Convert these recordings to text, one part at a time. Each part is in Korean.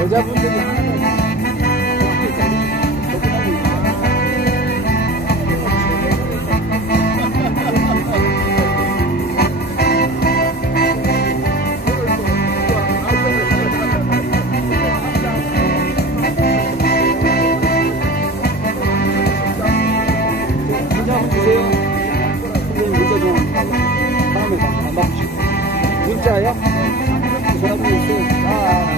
여자분들이 하는 문자 한번 주세요. 선생님 문자 좀 다음에 안 받으시고 문자요? 전화번호 있어요.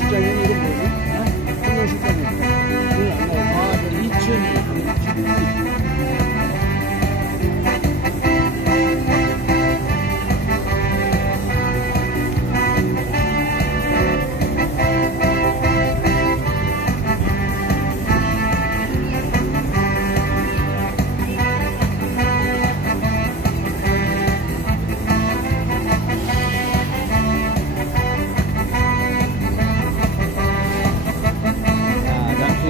실장님 이름 뭐지? 청년 실장님. 오늘 안 나와. 이춘희.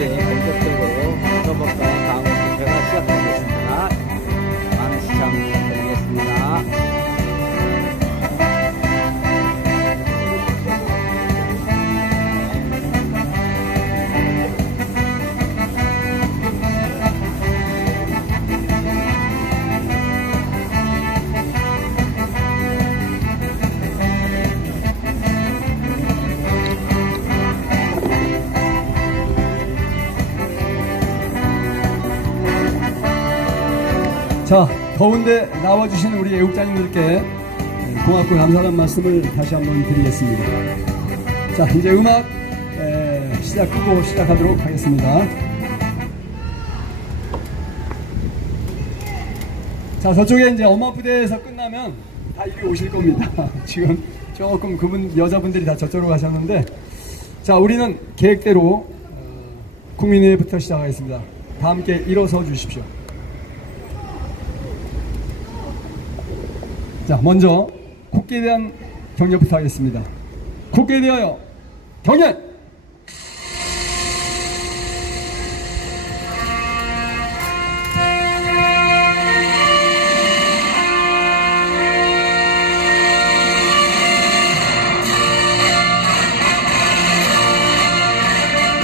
본격적으로 서버과 다음 집회가 시작하겠습니다. 많은 시청 부탁드리겠습니다. 자, 더운데 나와주신 우리 애국자님들께 고맙고 감사하는 말씀을 다시 한번 드리겠습니다. 자, 이제 음악 끄고 시작하도록 하겠습니다. 자, 저쪽에 이제 엄마 부대에서 끝나면 다 이리 오실 겁니다. 지금 조금 그분 여자분들이 다 저쪽으로 가셨는데, 자, 우리는 계획대로 국민회부터 시작하겠습니다. 다 함께 일어서 주십시오. 자, 먼저 국기에 대한 경례부터 하겠습니다. 국기에 대하여 경례!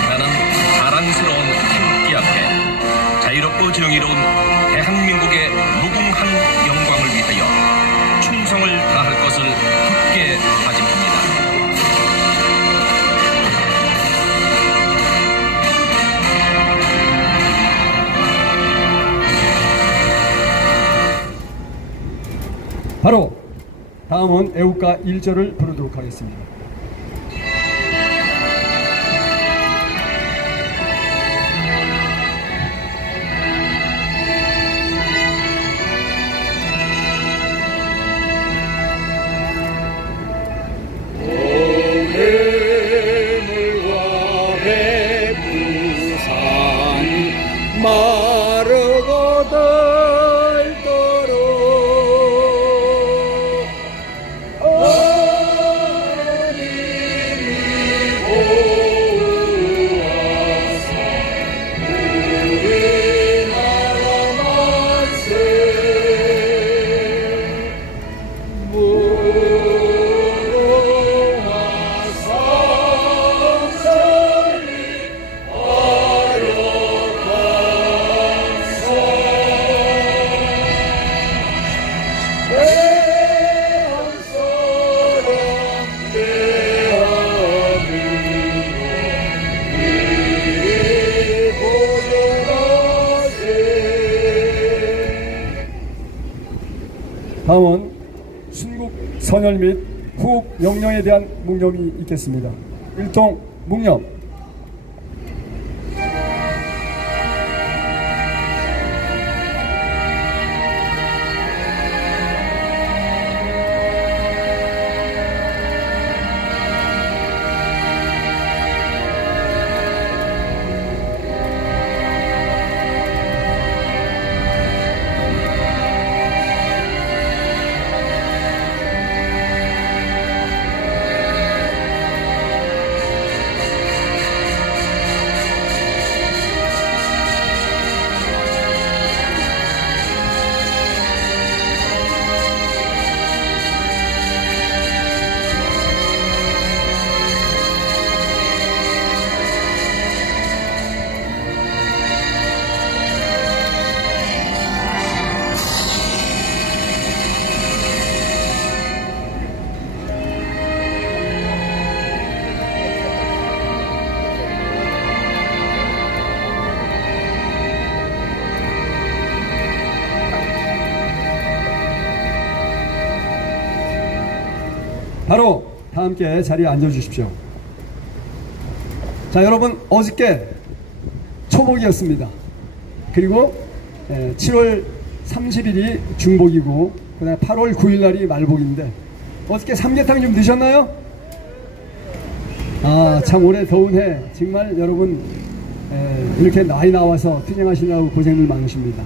나는 자랑스러운 태극기 앞에 자유롭고 정의로운 대한민국의 무궁한 영광을 위하여 충성을 다할 것을 굳게 다짐합니다. 바로 다음은 애국가 1절을 부르도록 하겠습니다. 마르고 닳도록 어린이 보호하사 우리나라 만세 무로와 성설이 다음은 순국 선열 및 후국 영령에 대한 묵념이 있겠습니다. 일동 묵념. 바로 다 함께 자리에 앉아주십시오. 자, 여러분, 어저께 초복이었습니다. 그리고 7월 30일이 중복이고 그다음에 8월 9일 날이 말복인데 어저께 삼계탕 좀 드셨나요? 아, 참 올해 더운 해 정말 여러분 이렇게 나이 나와서 투쟁하시려고 고생들 많으십니다.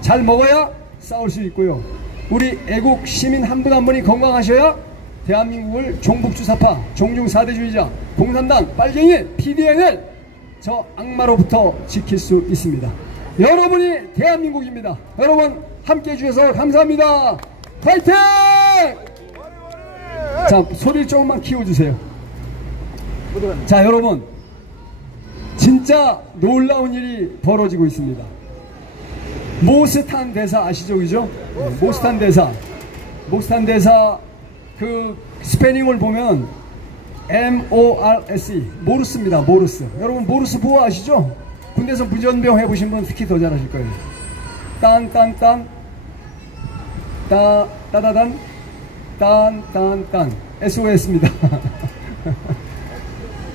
잘 먹어야 싸울 수 있고요. 우리 애국 시민 한 분 한 분이 건강하셔야 대한민국을 종북주사파, 종중4대주의자, 공산당, 빨갱이, PDNL 저 악마로부터 지킬 수 있습니다. 여러분이 대한민국입니다. 여러분 함께해 주셔서 감사합니다. 파이팅! 자, 소리를 조금만 키워주세요. 자, 여러분 진짜 놀라운 일이 벌어지고 있습니다. 모스탄 대사 아시죠? 그죠? 네, 모스탄 대사 그 스페링을 보면 MORSE 모르스입니다. 모르스. 여러분 모르스 보호 아시죠? 군대에서 무전병 해보신 분 특히 더 잘하실 거예요. 딴딴딴 따다단 딴딴딴 SOS입니다.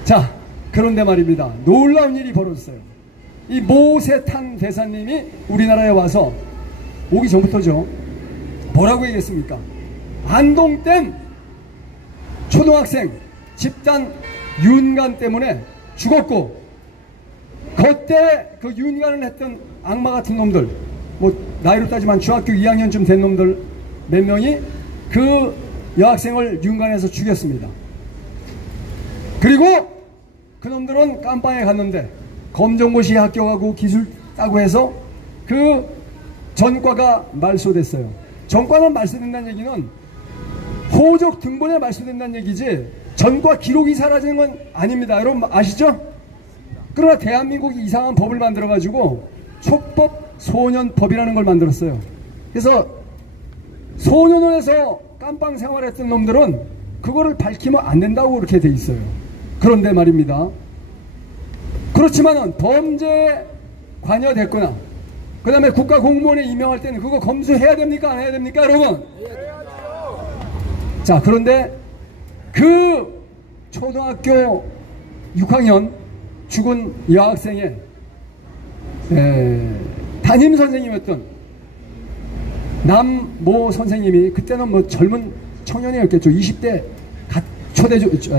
자, 그런데 말입니다. 놀라운 일이 벌어졌어요. 이 모세탄 대사님이 우리나라에 와서 오기 전부터죠. 뭐라고 얘기했습니까? 안동댐 초등학생 집단 윤간 때문에 죽었고 그때 그 윤간을 했던 악마 같은 놈들, 뭐 나이로 따지면 중학교 2학년쯤 된 놈들 몇 명이 그 여학생을 윤간해서 죽였습니다. 그리고 그 놈들은 깜빵에 갔는데 검정고시에 합격하고 기술 따고 해서 그 전과가 말소됐어요. 전과는 말소된다는 얘기는 호적 등본에 말소된다는 얘기지 전과 기록이 사라지는 건 아닙니다. 여러분 아시죠? 그러나 대한민국이 이상한 법을 만들어가지고 촉법 소년법이라는 걸 만들었어요. 그래서 소년원에서 깜빵 생활했던 놈들은 그거를 밝히면 안 된다고 그렇게 돼 있어요. 그런데 말입니다. 그렇지만은 범죄에 관여됐거나 그 다음에 국가공무원에 임명할 때는 그거 검수해야 됩니까? 안 해야 됩니까? 여러분? 자, 그런데 그 초등학교 6학년 죽은 여학생의 담임선생님이었던 남모 선생님이 그때는 뭐 젊은 청년이었겠죠. 20대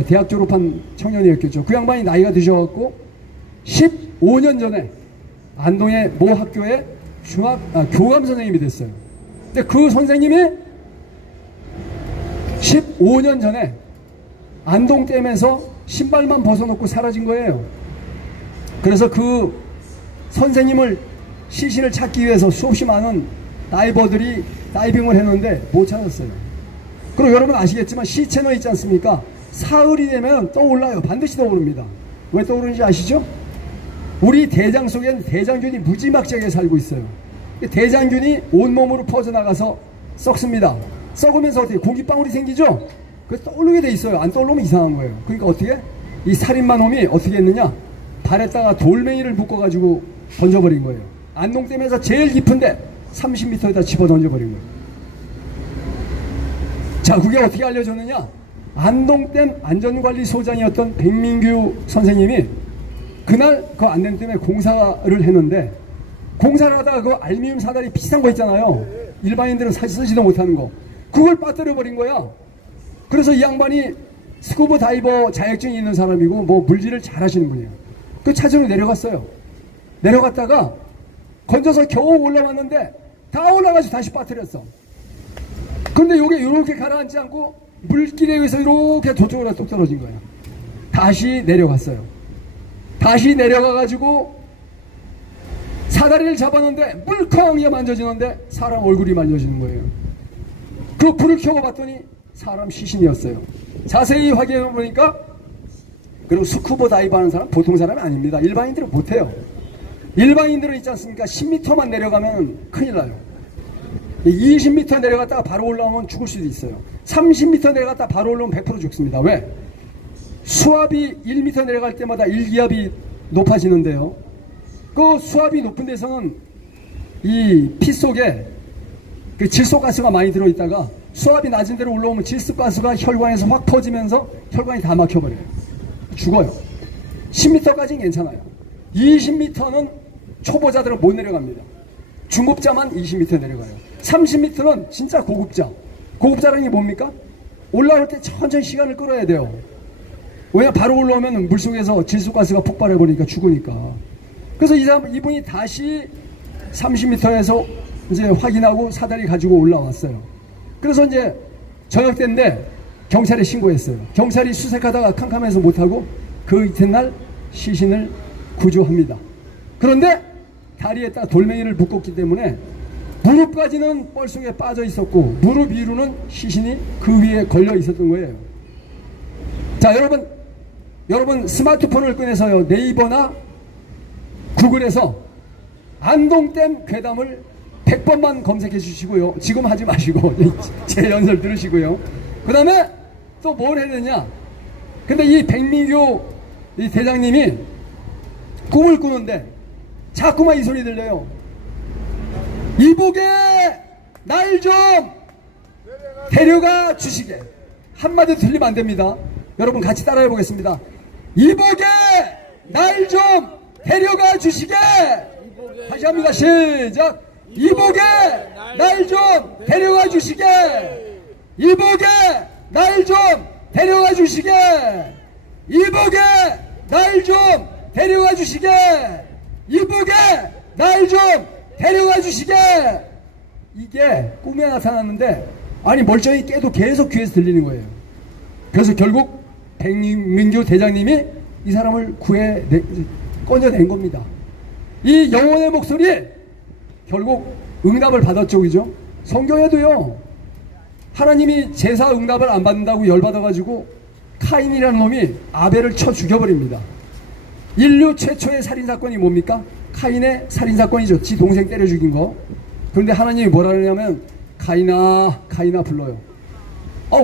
대학 졸업한 청년이었겠죠. 그 양반이 나이가 드셔갖고 15년 전에 안동의 모 학교의 교감 선생님이 됐어요. 근데 그 선생님이 15년 전에 안동댐에서 신발만 벗어놓고 사라진 거예요. 그래서 그 선생님을 시신을 찾기 위해서 수없이 많은 다이버들이 다이빙을 했는데 못 찾았어요. 그리고 여러분 아시겠지만 시체너 있지 않습니까? 사흘이 되면 떠올라요. 반드시 떠오릅니다. 왜 떠오르는지 아시죠? 우리 대장 속엔 대장균이 무지막지하게 살고 있어요. 대장균이 온몸으로 퍼져나가서 썩습니다. 썩으면서 어떻게 공기방울이 생기죠? 그래서 떠오르게 돼 있어요. 안 떠오르면 이상한 거예요. 그러니까 어떻게? 이 살인마 놈이 어떻게 했느냐? 발에다가 돌멩이를 묶어가지고 던져버린 거예요. 안동댐에서 제일 깊은데 30m에다 집어 던져버린 거예요. 자, 그게 어떻게 알려졌느냐? 안동댐 안전관리소장이었던 백민규 선생님이 그날 그 안동댐에 공사를 했는데 공사를 하다가 그 알루미늄 사다리 비싼 거 있잖아요. 일반인들은 쓰지도 못하는 거. 그걸 빠뜨려 버린 거야. 그래서 이 양반이 스쿠버 다이버 자격증이 있는 사람이고 뭐 물질을 잘 하시는 분이에요. 그 찾으러 내려갔어요. 내려갔다가 건져서 겨우 올라왔는데 다 올라가서 다시 빠뜨렸어. 그런데 이게 이렇게 가라앉지 않고 물길에 의해서 이렇게 저쪽으로 뚝 떨어진 거예요. 다시 내려갔어요. 다시 내려가가지고 사다리를 잡았는데 물컹이 만져지는데 사람 얼굴이 만져지는 거예요. 그 불을 켜고 봤더니 사람 시신이었어요. 자세히 확인해 보니까 그리고 스쿠버 다이버 하는 사람 보통 사람이 아닙니다. 일반인들은 못해요. 일반인들은 있지 않습니까? 10m만 내려가면 큰일 나요. 20m 내려갔다가 바로 올라오면 죽을 수도 있어요. 30m 내려갔다가 바로 올라오면 100% 죽습니다. 왜? 수압이 1m 내려갈 때마다 1기압이 높아지는데요. 그 수압이 높은 데서는 이 피 속에 그 질소가스가 많이 들어있다가 수압이 낮은 데로 올라오면 질소가스가 혈관에서 확 퍼지면서 혈관이 다 막혀버려요. 죽어요. 10m까지는 괜찮아요. 20m는 초보자들은 못 내려갑니다. 중급자만 20m 내려가요. 30m는 진짜 고급자. 고급자라는 게 뭡니까? 올라올 때 천천히 시간을 끌어야 돼요. 왜냐, 바로 올라오면 물속에서 질소가스가 폭발해버리니까 죽으니까. 그래서 이분이 다시 30m에서 이제 확인하고 사다리 가지고 올라왔어요. 그래서 이제 저녁 때인데 경찰에 신고했어요. 경찰이 수색하다가 캄캄해서 못하고 그 이튿날 시신을 구조합니다. 그런데 다리에다 돌멩이를 묶었기 때문에 무릎까지는 뻘 속에 빠져 있었고 무릎 위로는 시신이 그 위에 걸려 있었던 거예요. 자, 여러분 스마트폰을 꺼내서요, 네이버나 구글에서 안동댐 괴담을 100번만 검색해 주시고요. 지금 하지 마시고 제 연설 들으시고요. 그 다음에 또 뭘 했느냐. 근데 이 백민규 이 대장님이 꿈을 꾸는데 자꾸만 이 소리 들려요. 이복에 날 좀 데려가 주시게. 한마디 들리면 안 됩니다. 여러분 같이 따라해 보겠습니다. 이복에 날 좀 데려가 주시게. 다시 합니다. 시작. 이복에 날 좀 데려가 주시게. 이복에 날 좀 데려가 주시게. 이복에 날 좀 데려가 주시게. 이복에 날 좀 데려가 주시게. 이게 꿈에 나타났는데 아니 멀쩡히 깨도 계속 귀에서 들리는 거예요. 그래서 결국 백민규 대장님이 이 사람을 꺼내낸 겁니다. 이 영혼의 목소리 결국 응답을 받았죠. 그죠? 성경에도요, 하나님이 제사 응답을 안 받는다고 열받아가지고 카인이라는 놈이 아벨을 쳐 죽여버립니다. 인류 최초의 살인사건이 뭡니까? 카인의 살인사건이죠. 지 동생 때려 죽인 거. 그런데 하나님이 뭐라 그러냐면 카인아 불러요.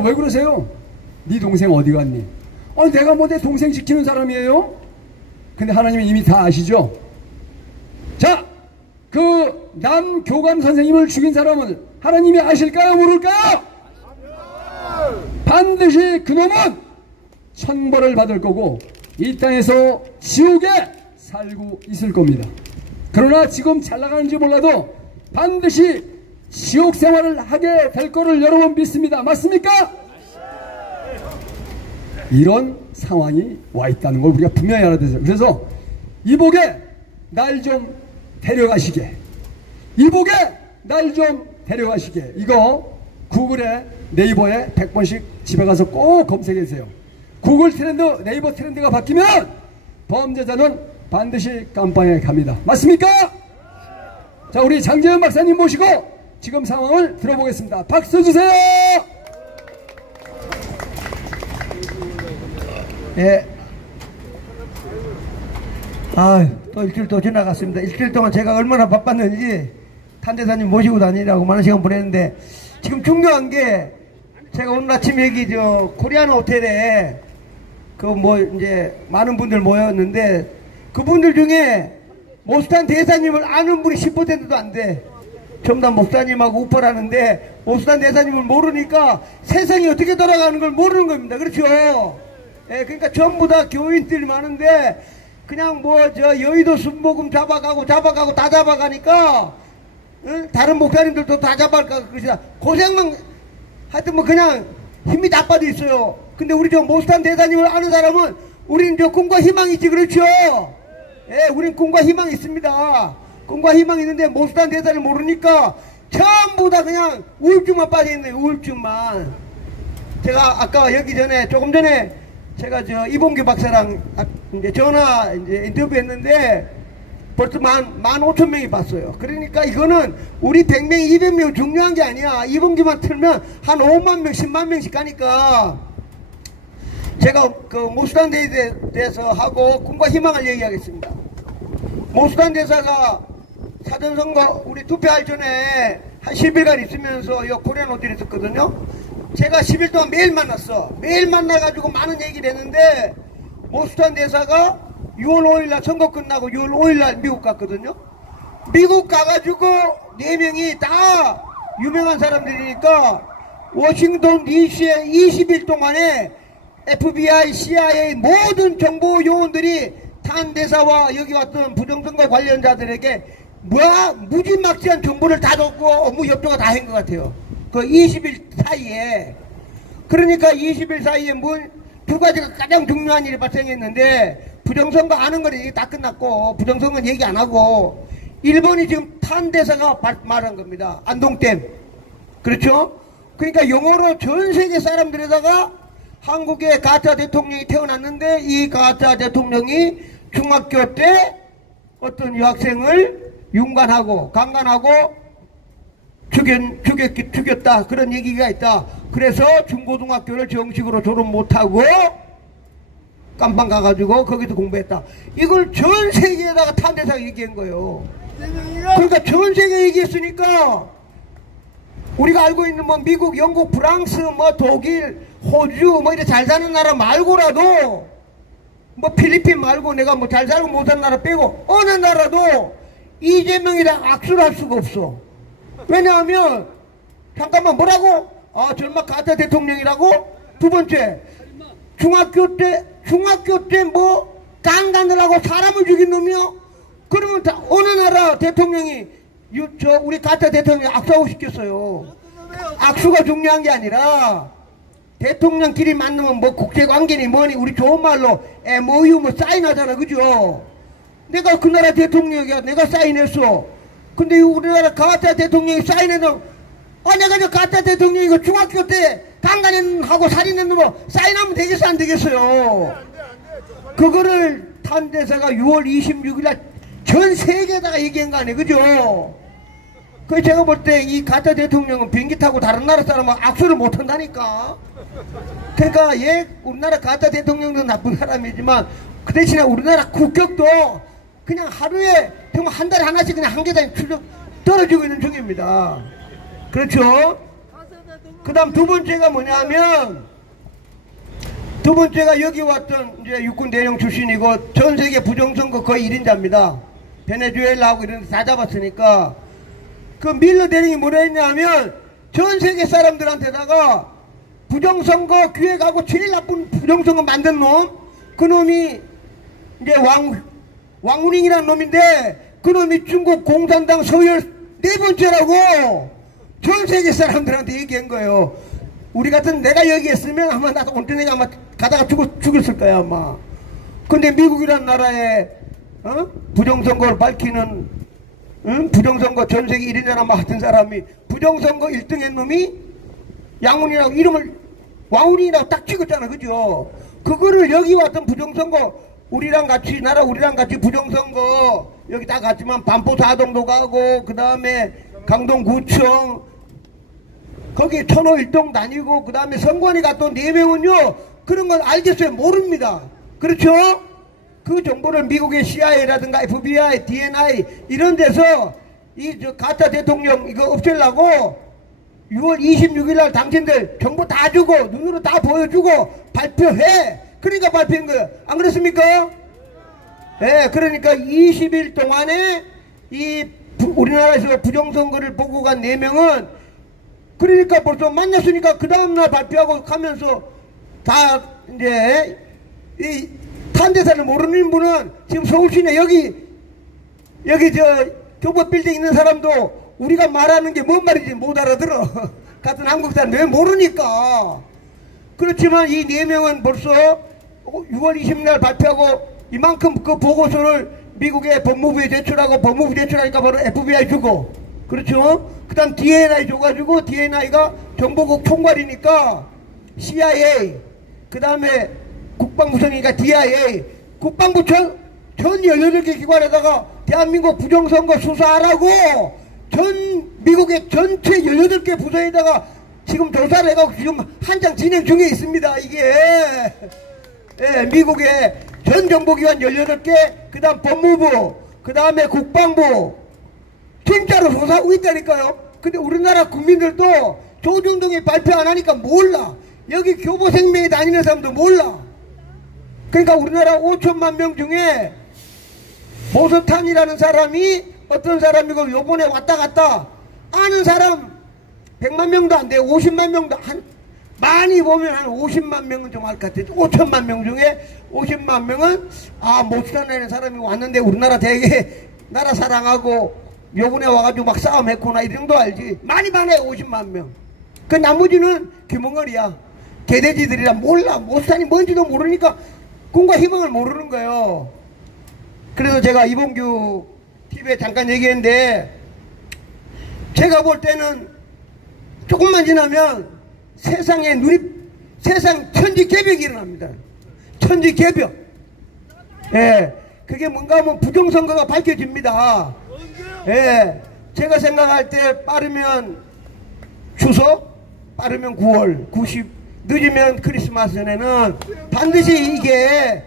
왜 그러세요? 네 동생 어디 갔니? 내가 뭐 내 동생 지키는 사람이에요? 근데 하나님은 이미 다 아시죠? 자, 그 남교감 선생님을 죽인 사람은 하나님이 아실까요? 모를까요? 반드시 그놈은 천벌을 받을 거고 이 땅에서 지옥에 살고 있을 겁니다. 그러나 지금 잘 나가는지 몰라도 반드시 지옥 생활을 하게 될 거를 여러분 믿습니다. 맞습니까? 이런 상황이 와 있다는 걸 우리가 분명히 알아야 되죠. 그래서 이복에 날 좀 데려가시게. 이복에 날 좀 데려가시게. 이거 구글에 네이버에 100번씩 집에 가서 꼭 검색해주세요. 구글 트렌드, 네이버 트렌드가 바뀌면 범죄자는 반드시 감방에 갑니다. 맞습니까? 자, 우리 장재현 박사님 모시고 지금 상황을 들어보겠습니다. 박수 주세요. 예. 또 일주일 또 지나갔습니다. 일주일 동안 제가 얼마나 바빴는지 탄대사님 모시고 다니라고 많은 시간 보냈는데, 지금 중요한 게 제가 오늘 아침 여기 코리안 호텔에 이제 많은 분들 모였는데, 그분들 중에 모스탄 대사님을 아는 분이 10%도 안 돼. 전부 다 목사님하고 우퍼라는데 모스탄 대사님을 모르니까 세상이 어떻게 돌아가는 걸 모르는 겁니다. 그렇죠? 예, 그러니까 전부 다 교인들이 많은데 그냥 여의도 순복음 잡아가고 다 잡아가니까 다른 목사님들도 다 잡아갈까 그러시다. 고생만 하여튼 그냥 힘이 다 빠져 있어요. 근데 우리 모스탄 대사님을 아는 사람은 우리는 꿈과 희망이 있지. 그렇죠? 예, 우린 꿈과 희망이 있습니다. 꿈과 희망이 있는데 모스탄 대사를 모르니까 전부 다 그냥 우울증만 빠져있네요. 우울증만. 제가 아까 조금 전에 제가 이봉규 박사랑 이제 전화 인터뷰했는데 벌써 15,000명이 봤어요. 그러니까 이거는 우리 100명, 200명 중요한 게 아니야. 이봉규만 틀면 한 5만 명, 10만 명씩 가니까 제가 모스탄 대사에 대해서 하고 꿈과 희망을 얘기하겠습니다. 모스탄 대사가 사전선거 우리 투표할 전에 한 10일간 있으면서 이 코리안 호텔에 있었거든요. 제가 10일 동안 매일 만났어. 매일 만나가지고 많은 얘기를 했는데 모스탄 대사가 6월 5일날 선거 끝나고 6월 5일날 미국 갔거든요. 미국 가가지고 4명이 다 유명한 사람들이니까 워싱턴 DC에 20일 동안에 FBI, CIA 모든 정보 요원들이 탄대사와 여기 왔던 부정선거 관련자들에게 무지막지한 정보를 다 줬고 업무 협조가 다 한 것 같아요. 그 20일 사이에. 그러니까 20일 사이에 두 가지가 가장 중요한 일이 발생했는데, 부정선거 아는 거는 다 끝났고 부정선거는 얘기 안 하고, 일본이 지금 탄대사가 말한 겁니다. 안동댐. 그렇죠? 그러니까 영어로 전 세계 사람들에다가 한국의 가짜 대통령이 태어났는데, 이 가짜 대통령이 중학교 때 어떤 여학생을 윤관하고 강간하고 죽였다, 그런 얘기가 있다. 그래서 중고등학교를 정식으로 졸업 못하고 깜빵 가가지고 거기서 공부했다. 이걸 전 세계에다가 탄대사가 얘기한 거예요. 그러니까 전 세계 얘기했으니까 우리가 알고 있는 뭐 미국, 영국, 프랑스, 뭐 독일, 호주 뭐 이렇게 잘 사는 나라 말고라도, 뭐 필리핀 말고 내가 뭐 잘 살고 못한 나라 빼고 어느 나라도 이재명이랑 악수를 할 수가 없어. 왜냐하면 잠깐만 뭐라고? 절막 가짜 대통령이라고? 두 번째, 중학교 때 뭐 강간을 하고 사람을 죽인 놈이요? 그러면 어느 나라 대통령이 우리 가짜 대통령이 악수하고 싶겠어요? 악수가 중요한 게 아니라 대통령끼리 만나면 뭐 국제관계니 뭐니 우리 좋은 말로 MOU 뭐 사인하잖아, 그죠? 내가 그 나라 대통령이야, 내가 사인했어. 근데 우리나라 가짜 대통령이 사인해서 내가 저 가짜 대통령이고 중학교 때 강간하고 살인했는 사인하면 되겠어, 안 되겠어요? 그거를 탄대사가 6월 26일날 전 세계에다가 얘기한 거 아니에요, 그죠? 그 제가 볼 때 이 가짜 대통령은 비행기 타고 다른 나라 사람하고 악수를 못 한다니까. 그러니까 우리나라 가짜 대통령도 나쁜 사람이지만 그 대신에 우리나라 국격도 그냥 하루에 정말 한 달에 하나씩 그냥 한 계단 떨어지고 있는 중입니다. 그렇죠? 그 다음 두 번째가 뭐냐면, 두 번째가 여기 왔던 이제 육군 대령 출신이고 전 세계 부정선거 거의 1인자입니다. 베네수엘라하고 이런 데 다 잡았으니까. 그 밀러 대령이 뭐라 했냐면, 전 세계 사람들한테다가 부정선거 기획하고 제일 나쁜 부정선거 만든 놈, 그 놈이 이제 왕우닝이라는 놈인데, 그 놈이 중국 공산당 서열 네 번째라고 전 세계 사람들한테 얘기한 거예요. 우리 같은 내가 여기 있으면 아마 나도 온전히가 아마 가다가 죽었을 거야 아마. 근데 미국이라는 나라에 부정선거를 밝히는 부정선거 전 세계 1인자나 같은 사람이 부정선거 1등 한 놈이 양훈이라고 이름을 왕훈이라고 딱 찍었잖아, 그죠? 그거를 여기 왔던 부정선거 우리랑 같이 부정선거 여기 다 갔지만 반포사동도 가고 그 다음에 강동구청 거기 천호 일동 다니고 그 다음에 선관위 갔던 4명은요 그런 건 알겠어요? 모릅니다. 그렇죠? 그 정보를 미국의 CIA라든가 FBI, DNI 이런 데서 저 가짜 대통령 이거 없애려고 6월 26일 날 당신들 정보 다 주고 눈으로 다 보여주고 발표해. 그러니까 발표한 거예요. 안 그렇습니까? 네, 그러니까 20일 동안에 우리나라에서 부정선거를 보고 간 4명은 그러니까 벌써 만났으니까 그 다음날 발표하고 가면서 다 이제 이 탄대사를 모르는 분은 지금 서울시내 여기 저 교보 빌딩 있는 사람도 우리가 말하는 게 뭔 말인지 못 알아들어. 같은 한국 사람 왜 모르니까. 그렇지만 이 4명은 벌써 6월 20일 날 발표하고 이만큼 그 보고서를 미국의 법무부에 제출하고 법무부 제출하니까 바로 FBI 주고, 그렇죠? 그 다음 DNI 줘가지고 DNI가 정보국 총괄이니까 CIA, 그 다음에 국방부성이니까 DIA, 국방부 전 18개 기관에다가 대한민국 부정선거 수사하라고 미국의 전체 18개 부서에다가 지금 조사를 해가지고 지금 한창 진행 중에 있습니다. 이게 미국의 전 정보기관 18개, 그 다음 법무부, 그 다음에 국방부 진짜로 조사하고 있다니까요. 근데 우리나라 국민들도 조중동이 발표 안 하니까 몰라. 여기 교보생명에 다니는 사람도 몰라. 그러니까 우리나라 5천만 명 중에 모서탄이라는 사람이 어떤 사람이고 요번에 왔다 갔다 아는 사람 100만 명도 안 돼. 50만 명도 많이 보면 한 50만 명은 좀 알 것 같아요. 5천만 명 중에 50만 명은 모수단이라는 사람이 왔는데 우리나라 되게 나라 사랑하고 요번에 와가지고 막 싸움했구나 이 정도 알지. 많이 많아요. 50만 명. 그 나머지는 귀멍거리야. 개돼지들이라 몰라. 모수단이 뭔지도 모르니까 꿈과 희망을 모르는 거예요. 그래서 제가 이봉규 TV에 잠깐 얘기했는데, 제가 볼 때는 조금만 지나면 세상 천지개벽이 일어납니다. 천지개벽. 예. 그게 뭔가 하면 부정선거가 밝혀집니다. 예. 제가 생각할 때 빠르면 추석, 빠르면 9월, 90, 늦으면 크리스마스 전에는 반드시 이게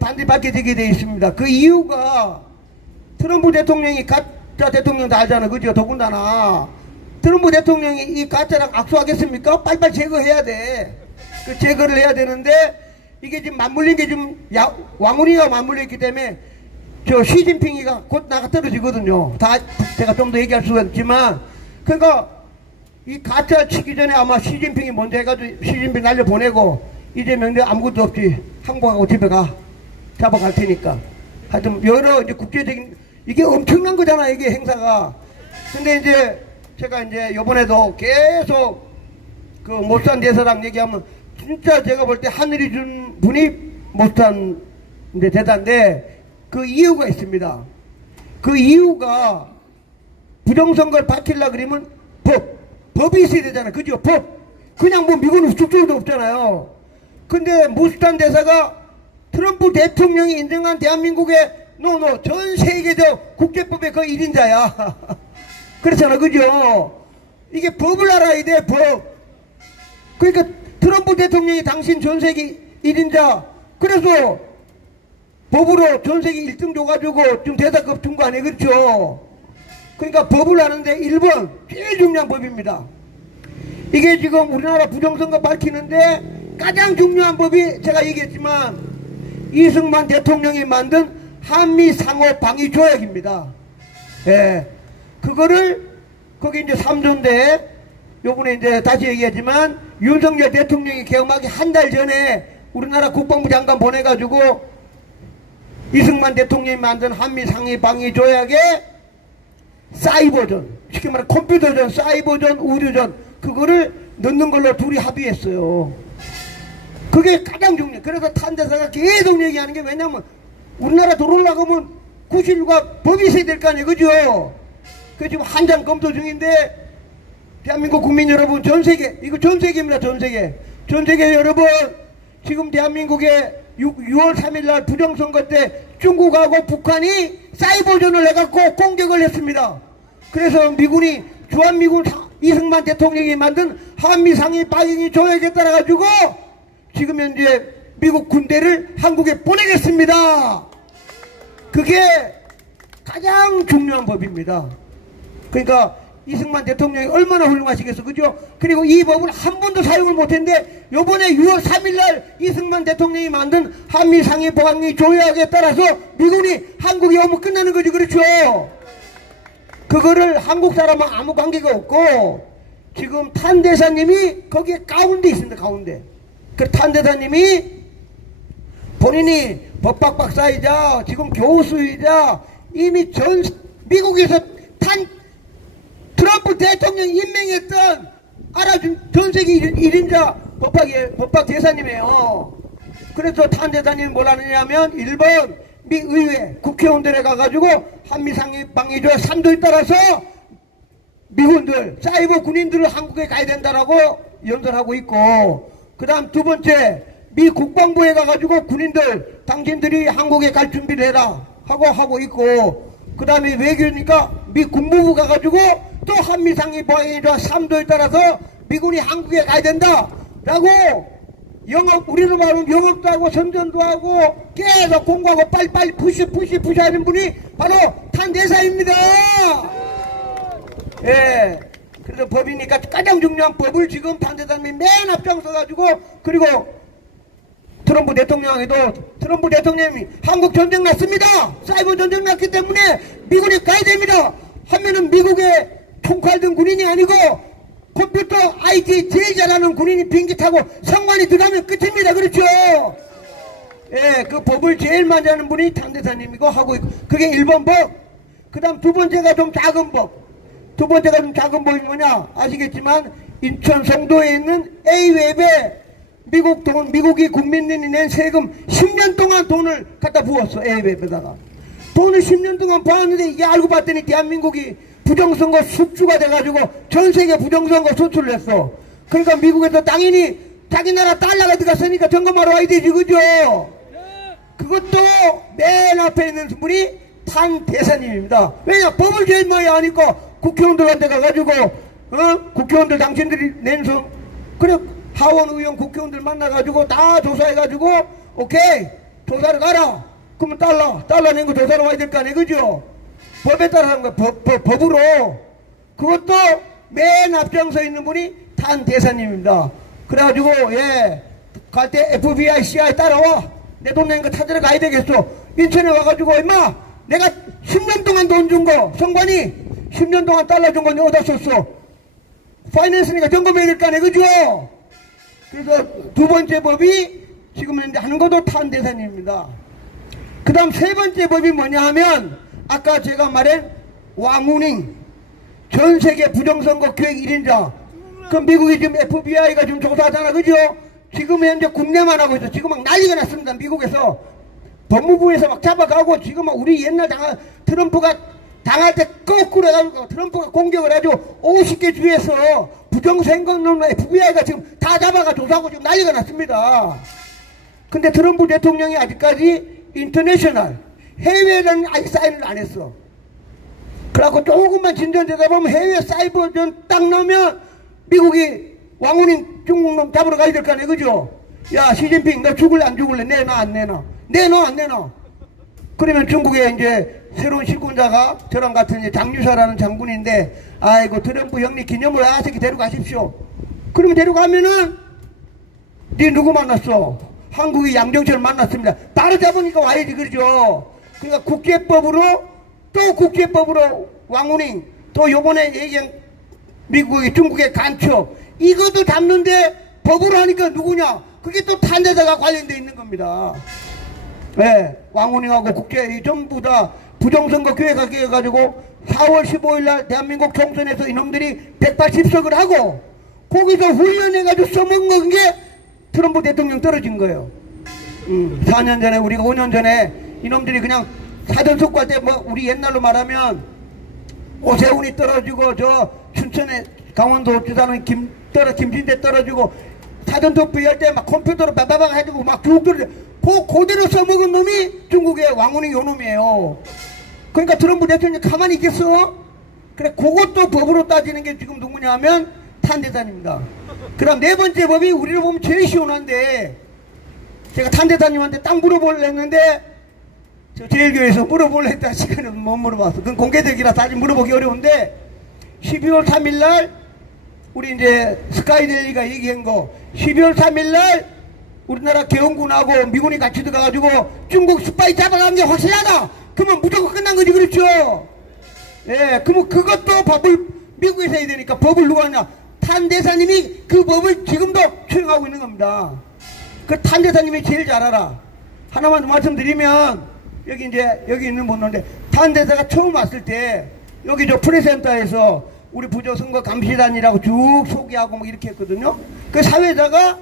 반드시 밝혀지게 되어 있습니다. 그 이유가 트럼프 대통령이 가짜 대통령 다 알잖아. 그죠? 더군다나. 트럼프 대통령이 이 가짜랑 악수하겠습니까? 빨리빨리 제거해야 돼. 그 제거를 해야 되는데, 이게 지금 맞물린 게 좀, 왕훈이가 맞물렸기 때문에, 시진핑이가 곧 나가 떨어지거든요. 제가 좀 더 얘기할 수가 있지만, 그러니까, 이 가짜 치기 전에 아마 시진핑이 먼저 해가지고, 시진핑 날려보내고, 이재명도 아무것도 없이 항복하고 집에 잡아갈 테니까. 하여튼, 여러 이제 국제적인, 이게 엄청난 거잖아, 이게 행사가. 근데 이제, 제가 이제 요번에도 계속 그 못산 대사랑 얘기하면 진짜 제가 볼 때 하늘이 준 분이 못산 이제 대사인데, 그 이유가 있습니다. 그 이유가 부정선거를 밝히려고 그러면 법이 있어야 되잖아. 그죠? 법. 그냥 뭐 미국은 쑥쑥도 없잖아요. 근데 못산 대사가 트럼프 대통령이 인정한 대한민국의 전 세계적 국제법의 그 1인자야. 그렇잖아. 그죠? 이게 법을 알아야 돼. 법. 그러니까 트럼프 대통령이 당신 전세계 1인자, 그래서 법으로 전세계 1등 줘가지고 좀 대사급 준 거 아니에요. 그렇죠? 그러니까 법을 아는데 1번 제일 중요한 법입니다. 이게 지금 우리나라 부정선거 밝히는데 가장 중요한 법이, 제가 얘기했지만 이승만 대통령이 만든 한미 상호 방위 조약입니다. 예. 그거를 거기 이제 3조인데, 요번에 이제 다시 얘기했지만 윤석열 대통령이 개엄하기 한 달 전에 우리나라 국방부 장관 보내가지고 이승만 대통령이 만든 한미 상위 방위 조약의 사이버전, 쉽게 말해 컴퓨터전, 사이버전, 우주전, 그거를 넣는 걸로 둘이 합의했어요. 그게 가장 중요해. 그래서 탄대사가 계속 얘기하는 게, 왜냐면 우리나라 들어오려고 하면 구실과 법이 있어야 될 거 아니에요. 그죠? 그 지금 한장 검토 중인데, 대한민국 국민 여러분, 전세계, 이거 전세계입니다. 전세계 여러분, 지금 대한민국에 6월 3일날 부정선거 때 중국하고 북한이 사이버전을 해갖고 공격을 했습니다. 그래서 미군이, 주한미군 이승만 대통령이 만든 한미상위 방위 조약에 따라가지고 지금 현재 미국 군대를 한국에 보내겠습니다. 그게 가장 중요한 법입니다. 그러니까 이승만 대통령이 얼마나 훌륭하시겠어. 그죠? 그리고 이 법을 한 번도 사용을 못했는데, 요번에 6월 3일날 이승만 대통령이 만든 한미 상위 방위 조약에 따라서 미군이 한국에 오면 끝나는 거지. 그렇죠? 그거를 한국 사람은 아무 관계가 없고, 지금 탄 대사님이 거기에 가운데 있습니다. 가운데. 그 탄 대사님이 본인이 법학 박사이자 지금 교수이자 이미 미국에서 트럼프 대통령 임명했던 알아준 전세계 1인자 법학 대사님이에요. 그래서 탄 대사님이 뭘 하느냐면, 1번 미 의회 국회의원들에 가가지고 한미상위 방위 조약 3조에 따라서 미군들, 사이버 군인들을 한국에 가야 된다라고 연설하고 있고, 그 다음 2번째 미 국방부에 가가지고 군인들, 당신들이 한국에 갈 준비를 해라 하고 있고, 그 다음에 외교니까 미 국무부 가가지고 또 한미상위 방위 조약 3조에 따라서 미군이 한국에 가야 된다 라고 우리로 말하면 영업도 하고 선전도 하고 계속 공부하고 빨리빨리 푸시 하는 분이 바로 탄 대사입니다. 예. 그래서 법이니까 가장 중요한 법을 지금 탄 대사님이 맨 앞장서 가지고, 그리고 트럼프 대통령이 한국 전쟁 났습니다. 사이버 전쟁 났기 때문에 미군이 가야 됩니다 하면은 미국의 총칼 든 군인이 아니고 컴퓨터 IT 제일 잘하는 군인이 비행기 타고 성관이 들어가면 끝입니다. 그렇죠? 예, 그 법을 제일 많이 하는 분이 탄대사님이고 하고 있고, 그게 1번 법. 그 다음 두 번째가 좀 작은 법. 두 번째가 좀 작은 법이 뭐냐? 아시겠지만, 인천 송도에 있는 A웹에 미국 돈, 미국이 국민들이 낸 세금 10년 동안 돈을 갖다 부었어. A웹에다가. 돈을 10년 동안 부었는데 이게 알고 봤더니 대한민국이 부정선거 숙주가 돼가지고 전 세계 부정선거 수출을 했어. 그러니까 미국에서 당연히 자기 나라 달러가 들어갔으니까 점검하러 와야 되지, 그죠? 그것도 맨 앞에 있는 분이 탄대사님입니다. 왜냐? 법을 제일 많이 하니까 국회의원들한테 가가지고, 국회의원들 당신들이 낸선, 그래, 하원 의원 국회의원들 만나가지고 다 조사해가지고, 오케이, 조사를 가라. 그러면 달러 낸 거 조사로 와야 될 거 아니에요, 그죠? 법에 따라 하는 거야, 법으로. 그것도 맨 앞장서 있는 분이 탄대사님입니다. 그래가지고, 예, 갈 때 FBI, CIA 따라와. 내 돈 낸 거 찾으러 가야 되겠어. 인천에 와가지고, 임마, 내가 10년 동안 돈 준 거, 성관이 10년 동안 달러 준 건 어디다 썼어? 파이낸스니까 점검해야 될 거 아니에요, 그죠? 그래서 두 번째 법이 지금 현재 하는 것도 탄대사님입니다. 그 다음 세 번째 법이 뭐냐 하면, 아까 제가 말한 왕우닝, 전 세계 부정선거 기획 1인자. 그 미국이 지금 FBI가 지금 조사하잖아, 그죠? 지금 현재 국내만 하고 있어. 지금 막 난리가 났습니다. 미국에서 법무부에서 막 잡아가고, 지금 막 우리 옛날 트럼프가 당할 때 거꾸로 해가지고 트럼프가 공격을 해가지고 50개 주에서 부정선거론 FBI가 지금 다 잡아가 조사하고 지금 난리가 났습니다. 근데 트럼프 대통령이 아직까지 인터내셔널 해외라는 아직 사인을 안 했어. 그래갖고 조금만 진전되다 보면 해외 사이버전 딱 나오면 미국이 왕훈인 중국놈 잡으러 가야 될 거 아니에요, 그죠? 야, 시진핑, 너 죽을래 안 죽을래? 내놔 안 내놔? 내놔 안 내놔? 그러면 중국에 이제 새로운 실권자가 저랑 같은 이제 장유사라는 장군인데, 아이고 트럼프 형님 기념으로 아새끼 데려가십시오. 그러면 데려가면은 네 누구 만났어? 한국이 양정철 만났습니다. 바로 잡으니까 와야지, 그러죠? 그러니까 국제법으로, 또 국제법으로 왕훈잉, 또 요번에 얘기한 미국의 중국의 간첩, 이것도 잡는데 법으로 하니까 누구냐? 그게 또 탄대사가 관련되어 있는 겁니다. 네, 왕훈잉하고 국제 전부 다 부정선거 기획하게 해가지고 4월 15일 날 대한민국 총선에서 이놈들이 180석을 하고, 거기서 훈련해가지고 써먹은 게 트럼프 대통령 떨어진 거예요. 4년 전에, 우리가 5년 전에 이놈들이 그냥 사전숙고 할 때 뭐 우리 옛날로 말하면 오세훈이 떨어지고, 저 춘천에 강원도 주사는 김진대 떨어지고, 사전투표 할 때 막 컴퓨터로 바바박 해주고 막 쭉 떨어져. 그대로 써먹은 놈이 중국의 왕훈이 요 놈이에요. 그러니까 트럼프 대통령이 가만히 있겠어? 그래, 그것도 법으로 따지는 게 지금 누구냐 하면 탄대사님입니다. 그 다음 네 번째 법이 우리를 보면 제일 시원한데, 제가 탄대사님한테 딱 물어보려고 했는데, 저 제일교회에서 물어보려고 했다 시간은 못 물어봤어. 그건 공개적이라 사실 물어보기 어려운데, 12월 3일날 우리 이제 스카이데일리가 얘기한 거, 12월 3일날 우리나라 개헌군하고 미군이 같이 들어가가지고 중국 스파이 잡아간 게 확실하다. 그러면 무조건 끝난 거지, 그렇죠? 예, 그러면 그것도 법을 미국에서 해야 되니까 법을 누가 하냐? 탄대사님이 그 법을 지금도 추행하고 있는 겁니다. 그 탄대사님이 제일 잘 알아. 하나만 말씀드리면, 여기 이제 여기 있는 분인데, 탄대사가 처음 왔을 때 여기 저 프레센터에서 우리 부정선거 감시단이라고 쭉 소개하고 뭐 이렇게 했거든요. 그 사회자가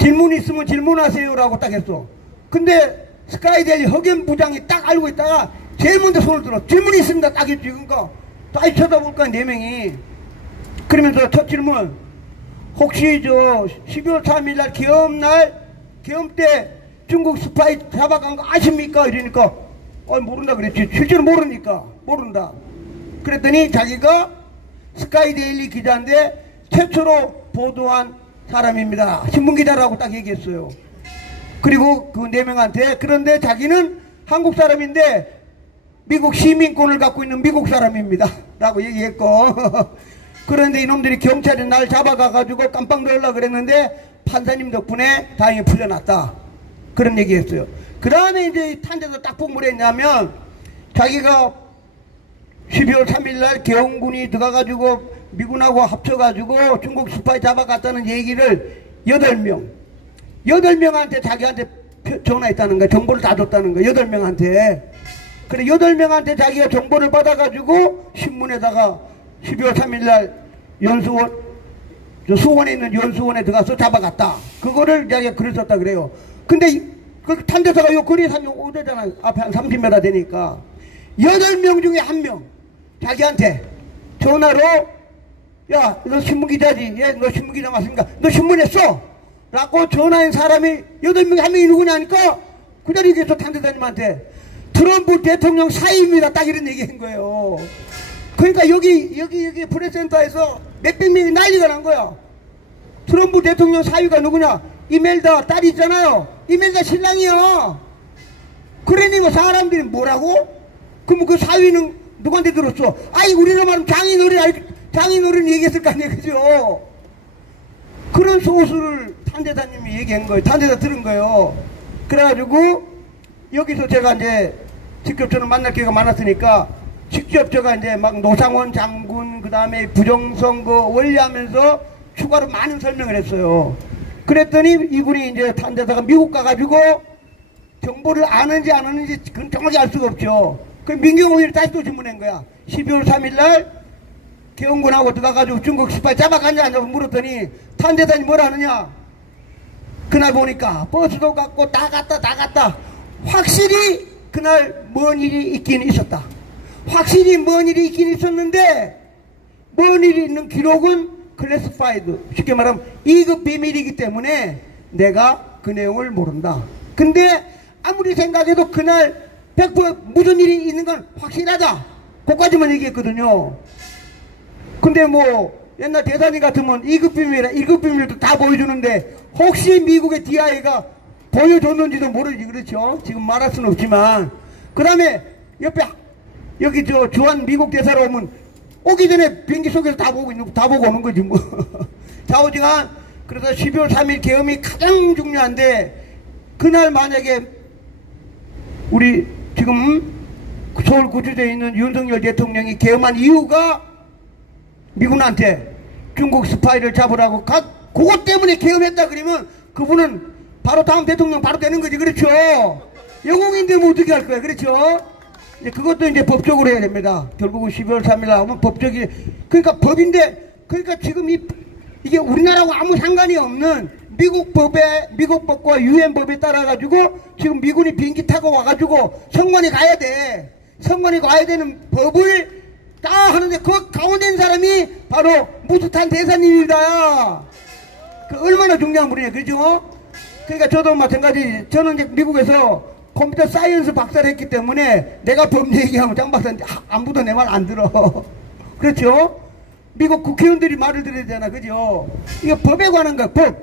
질문 있으면 질문하세요라고 딱 했어. 근데 스카이데일리 허겸 부장이 딱 알고 있다가 제일 먼저 손을 들어. 질문이 있습니다. 딱 했지. 그러니까 딱 쳐다볼까, 4명이. 그러면서 첫 질문, 혹시 저 12월 3일날 계엄 때 중국 스파이 잡아간 거 아십니까? 이러니까 모른다 그랬지. 실제로 모른다. 그랬더니 자기가 스카이데일리 기자인데 최초로 보도한 사람입니다. 신문기자라고 딱 얘기했어요. 그리고 그 4명한테, 그런데 자기는 한국 사람인데 미국 시민권을 갖고 있는 미국 사람입니다 라고 얘기했고, 그런데 이놈들이 경찰이 날 잡아가가지고 깜빡 놀라 그랬는데 판사님 덕분에 다행히 풀려났다, 그런 얘기했어요. 그 다음에 이제 탄대서 딱 보면 뭐랬냐면, 자기가 12월 3일날 개헌군이 들어가가지고 미군하고 합쳐가지고 중국 스파이 잡아갔다는 얘기를 8명한테 자기한테 전화했다는 거야. 정보를 다 줬다는 거야. 8명한테. 그래 8명한테 자기가 정보를 받아가지고 신문에다가 12월 3일날 수원에 있는 연수원에 들어가서 잡아갔다. 그거를 자기가 글을 썼다 그래요. 근데 그 탄대사가 요 거리에서 오대잖아. 앞에 한 30m 되니까 8명 중에 1명 자기한테 전화로 야 너 신문기자지? 예, 너 신문기자 맞습니까? 너 신문에 써! 라고 전화한 사람이 8명에 1명이 누구냐니까 그 자리에 계속 탄대사님한테 트럼프 대통령 사위입니다. 딱 이런 얘기 한 거예요. 그러니까 여기 프레스센터에서 몇백 명이 난리가 난 거야. 트럼프 대통령 사위가 누구냐? 이멜다 딸이 있잖아요. 이멜다 신랑이요. 그러니 뭐 사람들이 뭐라고? 그럼 그 사위는 누구한테 들었어? 아이 우리는 말하면 장인어른 얘기했을 거 아니에요. 그죠? 그런 소수를 탄대사님이 얘기한 거예요. 탄대사 들은 거예요. 그래가지고 여기서 제가 이제 직접 저는 만날 기회가 많았으니까 직접 제가 이제 막 노상원 장군 그 다음에 부정선거 원리하면서 추가로 많은 설명을 했어요. 그랬더니 이분이 이제 탄대사가 미국 가가지고 정보를 아는지 안 아는지 그건 정확히 알 수가 없죠. 그 민경호를 다시 또 질문한 거야. 12월 3일날 개헌군하고 들어가가지고 중국 스파이 잡아갔냐 안 물었더니 탄대사님 뭐라 하느냐. 그날 보니까 버스도 갔고 다 갔다 확실히 그날 뭔 일이 있긴 있었다. 확실히 뭔 일이 있긴 있었는데 뭔 일이 있는 기록은 클래스파이드, 쉽게 말하면 2급 비밀이기 때문에 내가 그 내용을 모른다. 근데 아무리 생각해도 그날 100% 무슨 일이 있는 건 확실하다. 그까지만 얘기했거든요. 근데 뭐 옛날 대사님 같으면 2급 비밀이라 1급 비밀도 다 보여주는데 혹시 미국의 DIA가 보여줬는지도 모르지. 그렇죠? 지금 말할 수는 없지만. 그 다음에 옆에 여기 저 주한 미국 대사로 오면 오기 전에 비행기 속에서 다 보고 오는 거지 뭐. 좌우지간 그래서 12월 3일 계엄이 가장 중요한데 그날 만약에 우리 지금 서울 구치소에 있는 윤석열 대통령이 계엄한 이유가 미군한테 중국 스파이를 잡으라고 그것 때문에 계엄했다 그러면 그분은 바로 다음 대통령 바로 되는 거지. 그렇죠? 영웅인데 뭐 어떻게 할 거야. 그렇죠? 이제 그것도 이제 법적으로 해야 됩니다. 결국은 12월 3일 나오면 법적이, 그러니까 법인데, 그러니까 지금 이게 우리나라하고 아무 상관이 없는 미국 법과 유엔 법에 따라가지고 지금 미군이 비행기 타고 와가지고 선관위 가야 돼. 선관위 가야 되는 법을 다 하는데 그 가운데 있는 사람이 바로 무스탄 대사님입니다. 그 얼마나 중요한 분이에요. 그죠? 그러니까 저도 마찬가지. 저는 이제 미국에서 컴퓨터 사이언스 박사를 했기 때문에 내가 법 얘기하면 장 박사인데 아무도 내 말 안 들어. 그렇죠? 미국 국회의원들이 말을 들어야 되잖아. 그죠? 이거 법에 관한 거야. 법.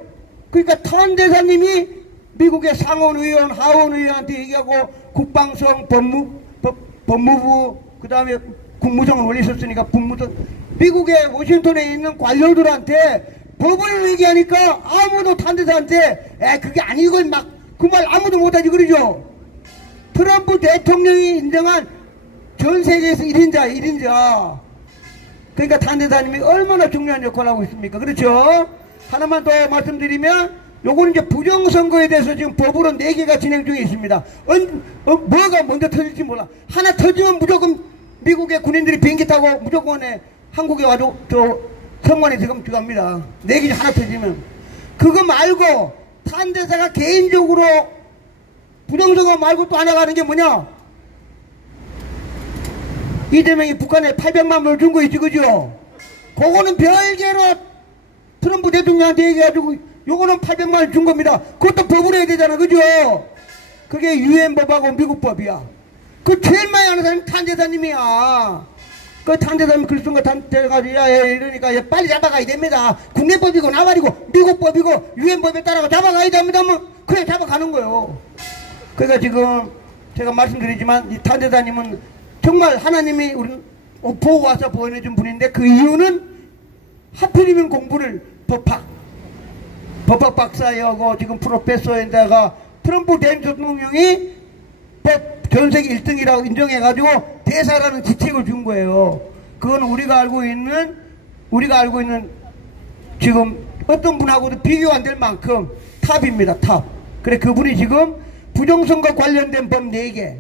그러니까 탄 대사님이 미국의 상원의원, 하원의원한테 얘기하고 국방성, 법무부, 그 다음에 국무성을 원래 있었으니까 국무성, 미국의 워싱턴에 있는 관료들한테 법을 얘기하니까 아무도 탄 대사한테 그게 아니고 막 그 말 아무도 못하지. 그러죠? 트럼프 대통령이 인정한 전 세계에서 1인자. 그러니까 탄 대사님이 얼마나 중요한 역할을 하고 있습니까? 그렇죠? 하나만 더 말씀드리면 요거는 이제 부정선거에 대해서 지금 법으로 4개가 진행 중에 있습니다. 뭐가 먼저 터질지 몰라. 하나 터지면 무조건 미국의 군인들이 비행기 타고 무조건 한국에 와도 선관에 들어갑니다. 4개 하나 터지면. 그거 말고 탄 대사가 개인적으로 부정선거 말고 또 하나 가는 게 뭐냐? 이재명이 북한에 800만 불 준 거 있지. 그죠? 그거는 별개로 트럼프 대통령한테 얘기해가지고 요거는 800만 원 준 겁니다. 그것도 법으로 해야 되잖아. 그죠? 그게 유엔 법하고 미국 법이야. 그 제일 많이 하는 사람이 탄 대사님이야. 그 탄 대사님 글 쓴 거 탄대가지고 이러니까 빨리 잡아가야 됩니다. 국내법이고 나발이고 미국 법이고 유엔 법에 따라서 잡아가야 됩니다. 뭐 그냥 잡아가는 거예요. 그러니까 지금 제가 말씀드리지만 이 탄 대사님은 정말 하나님이 우리 보고 와서 보여준 분인데 그 이유는 하필이면 공부를 법학 박사하고 지금 프로페서에다가 트럼프 대통령이 법 전세계 1등이라고 인정해가지고 대사라는 지책을 준 거예요. 그건 우리가 알고 있는 우리가 알고 있는 지금 어떤 분하고도 비교 안 될 만큼 탑입니다. 탑. 그래 그분이 지금 부정선거 관련된 법 4개,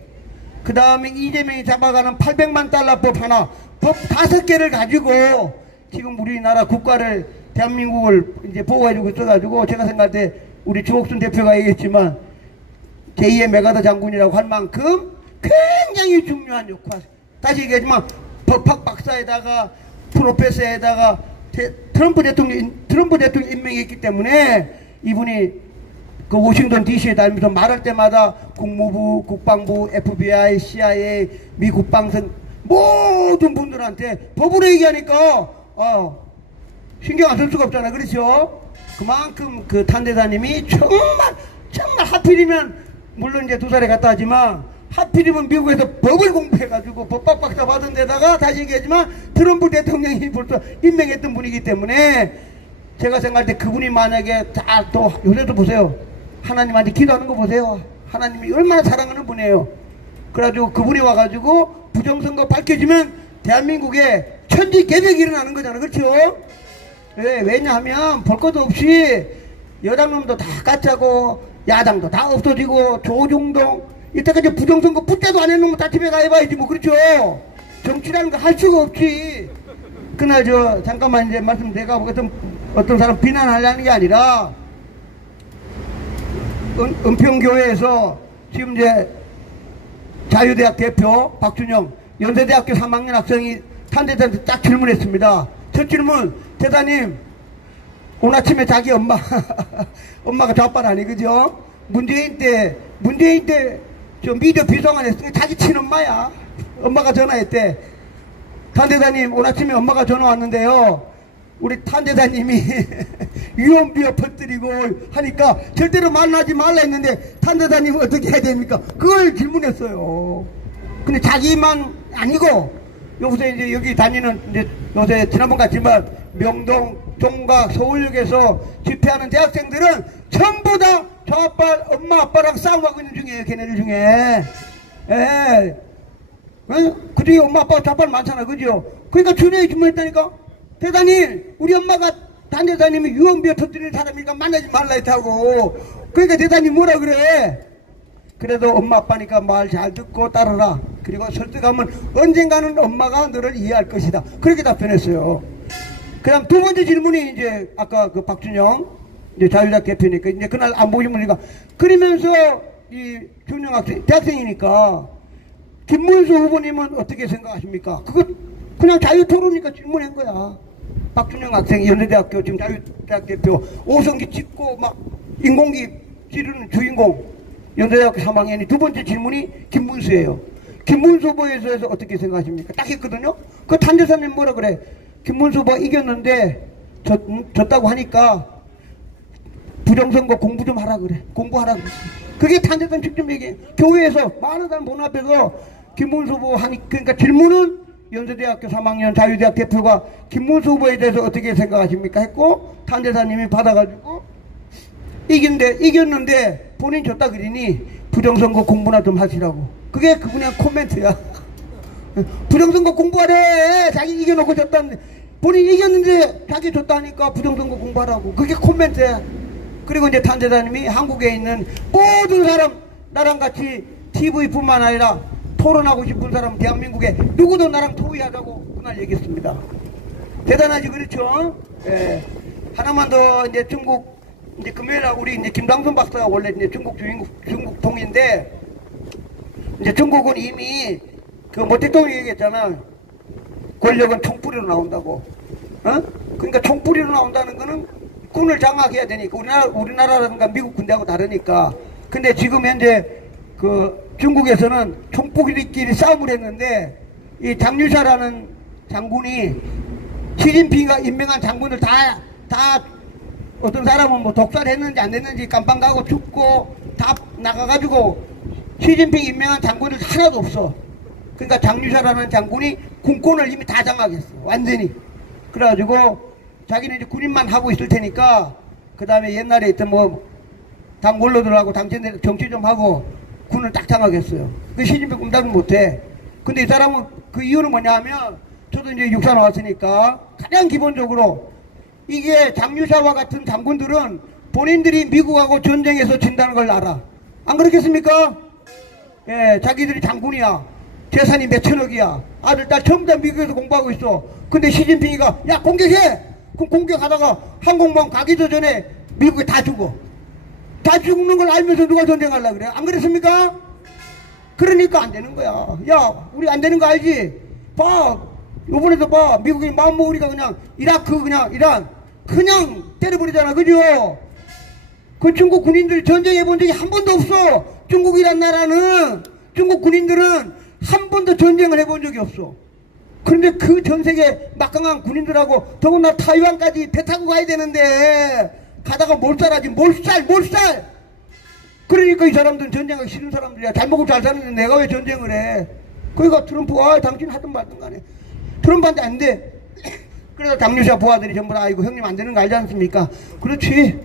그 다음에 이재명이 잡아가는 800만 달러 법 하나, 법 5개를 가지고 지금 우리나라 국가를, 대한민국을 이제 보호해주고 있어가지고, 제가 생각할 때 우리 주옥순 대표가 얘기했지만 제2의 메가더 장군이라고 할 만큼 굉장히 중요한 역할. 다시 얘기하지만 법학 박사에다가 프로페서에다가 트럼프 대통령 임명했기 때문에 이분이 그 워싱턴 DC에 다니면서 말할 때마다 국무부, 국방부, FBI, CIA, 미 국방선 모든 분들한테 법으로 얘기하니까 신경 안 쓸 수가 없잖아요. 그렇죠? 그만큼 그 탄대사님이 정말 하필이면, 물론 이제 2살에 갔다 하지만 하필이면 미국에서 법을 공부해가지고 법학 박사 받은 데다가, 다시 얘기하지만 트럼프 대통령이 벌써 임명했던 분이기 때문에 제가 생각할 때 그분이 만약에 또 요새도 보세요. 하나님한테 기도하는 거 보세요. 하나님이 얼마나 사랑하는 분이에요. 그래가지고 그분이 와가지고 부정선거 밝혀지면 대한민국에 천지개벽이 일어나는 거잖아요. 그렇죠? 왜냐하면 볼 것도 없이 여당놈도 다 까짜고 야당도 다 없어지고 조중동 이때까지 부정선거 붙대도 안 해놓으면 다 집에 가해봐야지 뭐. 그렇죠? 정치라는 거 할 수가 없지. 그날 잠깐만 이제 말씀 내가 어떤 사람 비난하려는 게 아니라, 은평교회에서 지금 이제 자유대학 대표 박준영 연세대학교 3학년 학생이 탄대사한테 딱 질문했습니다. 첫 질문, 대사님 오늘 아침에 자기 엄마가 좌빨 아니 그죠? 문재인 때 저 미디어 비서관 했으니까 자기 친엄마야. 엄마가 전화했대. 탄대사님 오늘 아침에 엄마가 전화 왔는데요, 우리 탄대사님이 유언비어 퍼뜨리고 하니까 절대로 만나지 말라 했는데 탄대사님은 어떻게 해야 됩니까? 그걸 질문했어요. 근데 자기만 아니고 요새 이제 여기 다니는, 이제 요새 지난번 같지만 명동, 종각, 서울역에서 집회하는 대학생들은 전부 다 저아빠, 엄마, 아빠랑 싸움하고 있는 중이에요. 걔네들 중에. 그 중에 엄마, 아빠가 좌빨 많잖아. 그죠? 그러니까 주례에 주문했다니까? 대단히 우리 엄마가 단대사님이 유언비어 터뜨리는 사람이니까 만나지 말라 했다고. 그러니까 대단히 뭐라 그래? 그래도 엄마 아빠니까 말 잘 듣고 따르라. 그리고 설득하면 언젠가는 엄마가 너를 이해할 것이다. 그렇게 답변했어요. 그 다음 2번째 질문이 이제 아까 그 박준영 이제 자유대학 대표니까 이제 그날 안 보신 분이니까, 그러면서 이 준영 학생 대학생이니까 김문수 후보님은 어떻게 생각하십니까? 그거 그냥 자유토론이니까 질문한 거야. 박준영 학생 연세대학교 지금 자유대학 대표 5성기 찍고 막 인공기 찌르는 주인공 연세대학교 3학년이 2번째 질문이 김문수예요. 김문수 후보에 대해서 어떻게 생각하십니까? 딱 했거든요. 그 탄대사님 뭐라 그래? 김문수 후보가 이겼는데 졌다고 하니까 부정선거 공부 좀 하라 그래. 공부하라 그래. 그게 탄대사님 직접 얘기해. 교회에서 많은 사람 본 앞에서 김문수 후보 하니, 그러니까 질문은 연세대학교 3학년 자유대학 대표가 김문수 후보에 대해서 어떻게 생각하십니까? 했고 탄대사님이 받아가지고 이겼는데 본인 졌다 그러니 부정선거 공부나 좀 하시라고. 그게 그분의 코멘트야. 부정선거 공부하래. 자기 이겨놓고 졌다는데, 본인 이겼는데 자기 졌다니까 부정선거 공부하라고. 그게 코멘트야. 그리고 이제 탄대사님이 한국에 있는 모든 사람, 나랑 같이 TV뿐만 아니라 토론하고 싶은 사람, 대한민국에 누구도 나랑 토의하자고 그날 얘기했습니다. 대단하지, 그렇죠? 예. 하나만 더, 이제 중국, 이제 금요일 날 우리 이제 김당순 박사가 원래 이제 중국 동인데, 이제 중국은 이미 그 모 대통령이 얘기했잖아. 권력은 총뿌리로 나온다고. 그러니까 총뿌리로 나온다는 거는 군을 장악해야 되니까, 우리나라라든가 미국 군대하고 다르니까. 근데 지금 현재 그 중국에서는 총뿌리끼리 싸움을 했는데, 이 장유샤라는 장군이 시진핑이가 임명한 장군을 다 어떤 사람은 뭐 독살했는지 안 했는지 깜빵 가고 죽고 다 나가가지고 시진핑 임명한 장군들 하나도 없어. 그러니까 장유샤라는 장군이 군권을 이미 다 장악했어. 완전히. 그래가지고 자기는 이제 군인만 하고 있을 테니까, 그 다음에 옛날에 있던 뭐 당 원로들하고 당신들 정치 좀 하고 군을 딱 장악했어요. 그 시진핑 꿈다는 못해. 근데 이 사람은 그 이유는 뭐냐 하면, 저 저도 이제 육사 나왔으니까 가장 기본적으로 이게 장유사와 같은 장군들은 본인들이 미국하고 전쟁에서 진다는 걸 알아. 안 그렇겠습니까? 예, 자기들이 장군이야. 재산이 몇천억이야. 아들, 딸 전부 다 미국에서 공부하고 있어. 근데 시진핑이가 야 공격해! 그럼 공격하다가 항공모함 가기도 전에 미국에 다 죽어. 다 죽는 걸 알면서 누가 전쟁하려고 그래? 안 그랬습니까? 그러니까 안 되는 거야. 야, 우리 안 되는 거 알지? 봐. 요번에도 봐. 미국이 마음 먹으니까 그냥 이라크, 그냥 이란 그냥 때려버리잖아. 그죠? 그 중국 군인들 전쟁해 본 적이 한 번도 없어. 중국이란 나라는, 중국 군인들은 한 번도 전쟁을 해본 적이 없어. 그런데 그 전 세계 막강한 군인들하고 더구나 타이완까지 배 타고 가야 되는데 가다가 몰살하지. 몰살. 그러니까 이 사람들은 전쟁하기 싫은 사람들이야. 잘 먹고 잘 사는데 내가 왜 전쟁을 해. 그러니까 트럼프가 당신 하든 말든 간에 트럼프한테 안 돼. 그래서 당류사 부하들이 전부 다 아이고 형님 안 되는 거 알지 않습니까? 그렇지.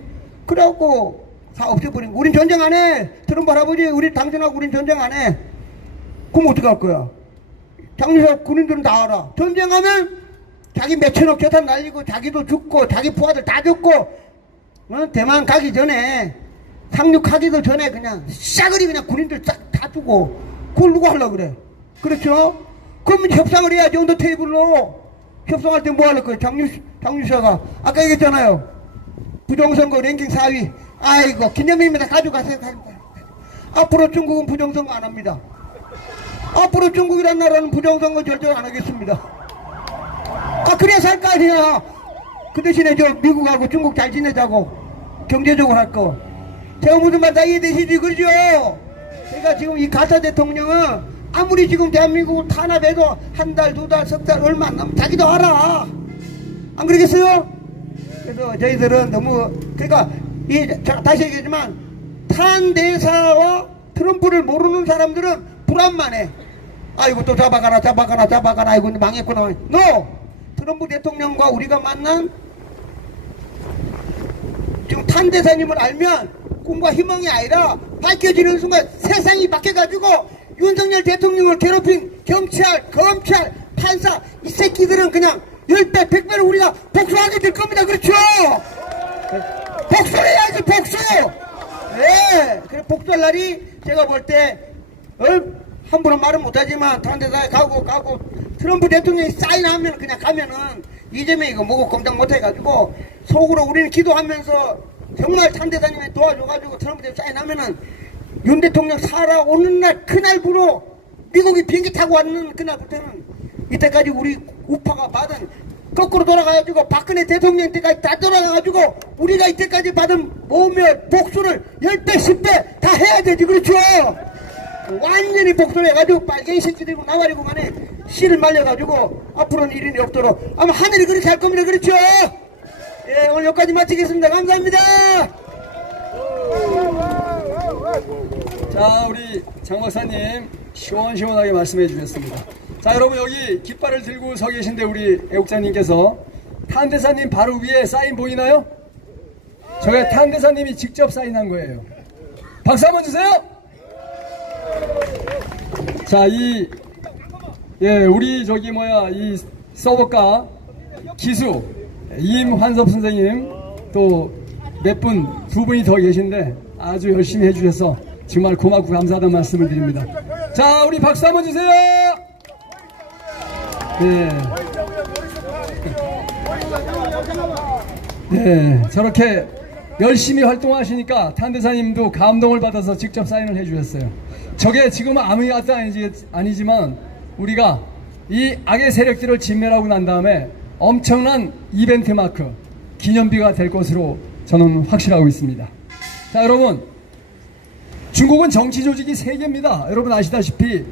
그래갖고 다 없애버린 거. 우린 전쟁 안 해. 트럼프 할아버지 우리 당신하고 우린 전쟁 안 해. 그럼 어떡할 거야? 당류사 군인들은 다 알아. 전쟁하면 자기 몇천억 재산 날리고 자기도 죽고 자기 부하들 다 죽고 대만 가기 전에 상륙하기도 전에 그냥 싸그리 그냥 군인들 싹 다 주고 그걸 누가 하려고 그래. 그렇죠? 그러면 협상을 해야지. 언더 테이블로 협상할 때 뭐 할 거예요? 장유사가 아까 얘기했잖아요. 부정선거 랭킹 4위. 아이고 기념입니다. 가져가세요. 앞으로 중국은 부정선거 안 합니다. 앞으로 중국이란 나라는 부정선거 절대 안 하겠습니다. 아 그래야 살 거 아니야. 그 대신에 저 미국하고 중국 잘 지내자고 경제적으로 할 거. 제가 무슨 말 다 이해되시지 그러죠? 그러니까 지금 이 가사 대통령은 아무리 지금 대한민국을 탄압해도 한 달, 두 달, 석 달 얼마 안 남으면 자기도 알아. 안 그러겠어요? 그래서 저희들은 너무 그러니까 다시 얘기하지만 탄대사와 트럼프를 모르는 사람들은 불안만해. 아이고 또 잡아가라 아이고 망했구나. No! 트럼프 대통령과 우리가 만난 지금 탄대사님을 알면 꿈과 희망이 아니라 밝혀지는 순간 세상이 바뀌어가지고 윤석열 대통령을 괴롭힌 경찰, 검찰, 판사 이 새끼들은 그냥 10배, 100배로 우리가 복수하게 될 겁니다. 그렇죠? 복수를 해야지 복수! 네, 그래 복수할 날이 제가 볼 때 함부로 말은 못하지만 탄대사에 가고 트럼프 대통령이 사인하면 그냥 가면은 이재명이 이거 뭐고 검장 못해가지고 속으로 우리는 기도하면서 정말 탄대사님이 도와줘가지고 트럼프 대통령 사인하면은 윤 대통령 살아오는 날 그날부로 미국이 비행기 타고 왔는 그날부터는 이때까지 우리 우파가 받은 거꾸로 돌아가가지고 박근혜 대통령 때까지 다 돌아가가지고 우리가 이때까지 받은 모멸 복수를 10배 10배 다 해야 되지. 그렇죠? 완전히 복수를 해가지고 빨갱이 새끼들고 나발이고 만에 씨를 말려가지고 앞으로는 일인이 없도록 아마 하늘이 그렇게 할 겁니다. 그렇죠? 예, 오늘 여기까지 마치겠습니다. 감사합니다. 자, 우리 장 박사님 시원시원하게 말씀해 주셨습니다. 자, 여러분 여기 깃발을 들고 서 계신데 우리 애국자님께서 탄대사님 바로 위에 사인 보이나요? 저게 탄대사님이 직접 사인한 거예요. 박수 한번 주세요. 자, 우리 이 서버과 기수 임환섭 선생님 또 두 분이 더 계신데 아주 열심히 해주셔서 정말 고맙고 감사하다는 말씀을 드립니다. 자, 우리 박수 한번 주세요. 네, 저렇게 열심히 활동하시니까 탄대사님도 감동을 받아서 직접 사인을 해주셨어요. 저게 지금은 아무 것도 아니지만 우리가 이 악의 세력들을 진멸하고 난 다음에 엄청난 이벤트 마크, 기념비가 될 것으로 저는 확실하고 있습니다. 자, 여러분, 중국은 정치 조직이 3개입니다. 여러분 아시다시피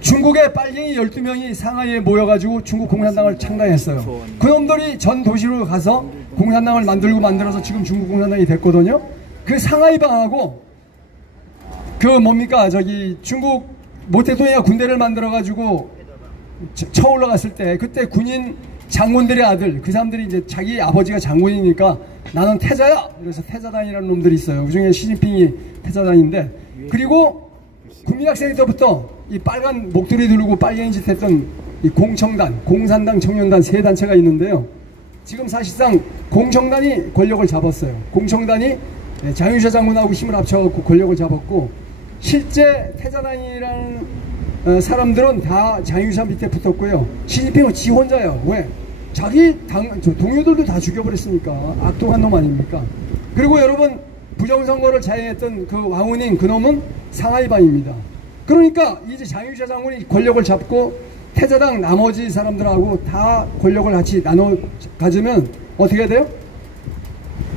중국의 빨갱이 12명이 상하이에 모여가지고 중국 공산당을 창당했어요. 그놈들이 전 도시로 가서 공산당을 만들어서 지금 중국 공산당이 됐거든요. 그 상하이방하고 중국 모태동이가 군대를 만들어가지고 쳐 올라갔을 때 그때 군인 장군들의 아들, 그 사람들이 이제 자기 아버지가 장군이니까 나는 태자야! 이래서 태자단이라는 놈들이 있어요. 그 중에 시진핑이 태자단인데, 그리고 국민학생 때부터 이 빨간 목도리 두르고 빨갱이 짓 했던 이 공청단, 공산당, 청년단 세 단체가 있는데요. 지금 사실상 공청단이 권력을 잡았어요. 공청단이 장유셔 장군하고 힘을 합쳐갖고 권력을 잡았고, 실제 태자단이라는 사람들은 다 장유셔 밑에 붙었고요. 시진핑은 지 혼자예요. 왜? 자기 동료들도 다 죽여버렸으니까. 악독한 놈 아닙니까? 그리고 여러분, 부정선거를 자행했던 그 왕운인 그놈은 상하이반입니다. 그러니까 이제 장유셔 장군이 권력을 잡고 태자당 나머지 사람들하고 다 권력을 같이 나눠 가지면 어떻게 해야 돼요?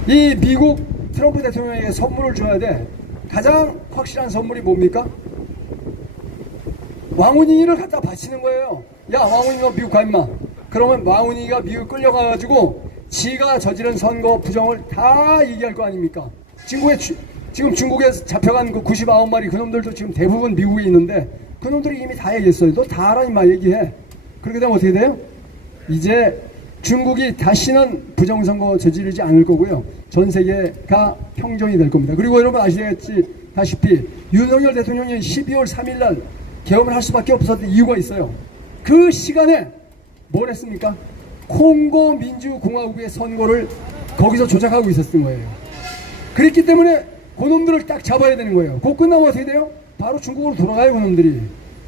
이 미국 트럼프 대통령에게 선물을 줘야 돼. 가장 확실한 선물이 뭡니까? 왕운이를 갖다 바치는 거예요. 야, 왕운이 너 미국 가 임마. 그러면 왕운이가 미국 끌려가가지고 지가 저지른 선거 부정을 다 얘기할 거 아닙니까? 지금 중국에서 잡혀간 그 99마리 그놈들도 지금 대부분 미국에 있는데 그놈들이 이미 다 얘기했어요. 너 다 알아 임마 얘기해. 그렇게 되면 어떻게 돼요? 이제 중국이 다시는 부정선거 저지르지 않을 거고요. 전 세계가 평정이 될 겁니다. 그리고 여러분 아시다시피 윤석열 대통령이 12월 3일 날 계엄을 할 수밖에 없었던 이유가 있어요. 그 시간에 뭘 했습니까? 콩고 민주공화국의 선거를 거기서 조작하고 있었던 거예요. 그랬기 때문에 그놈들을 딱 잡아야 되는 거예요. 그거 끝나면 어떻게 돼요? 바로 중국으로 돌아가요, 그놈들이.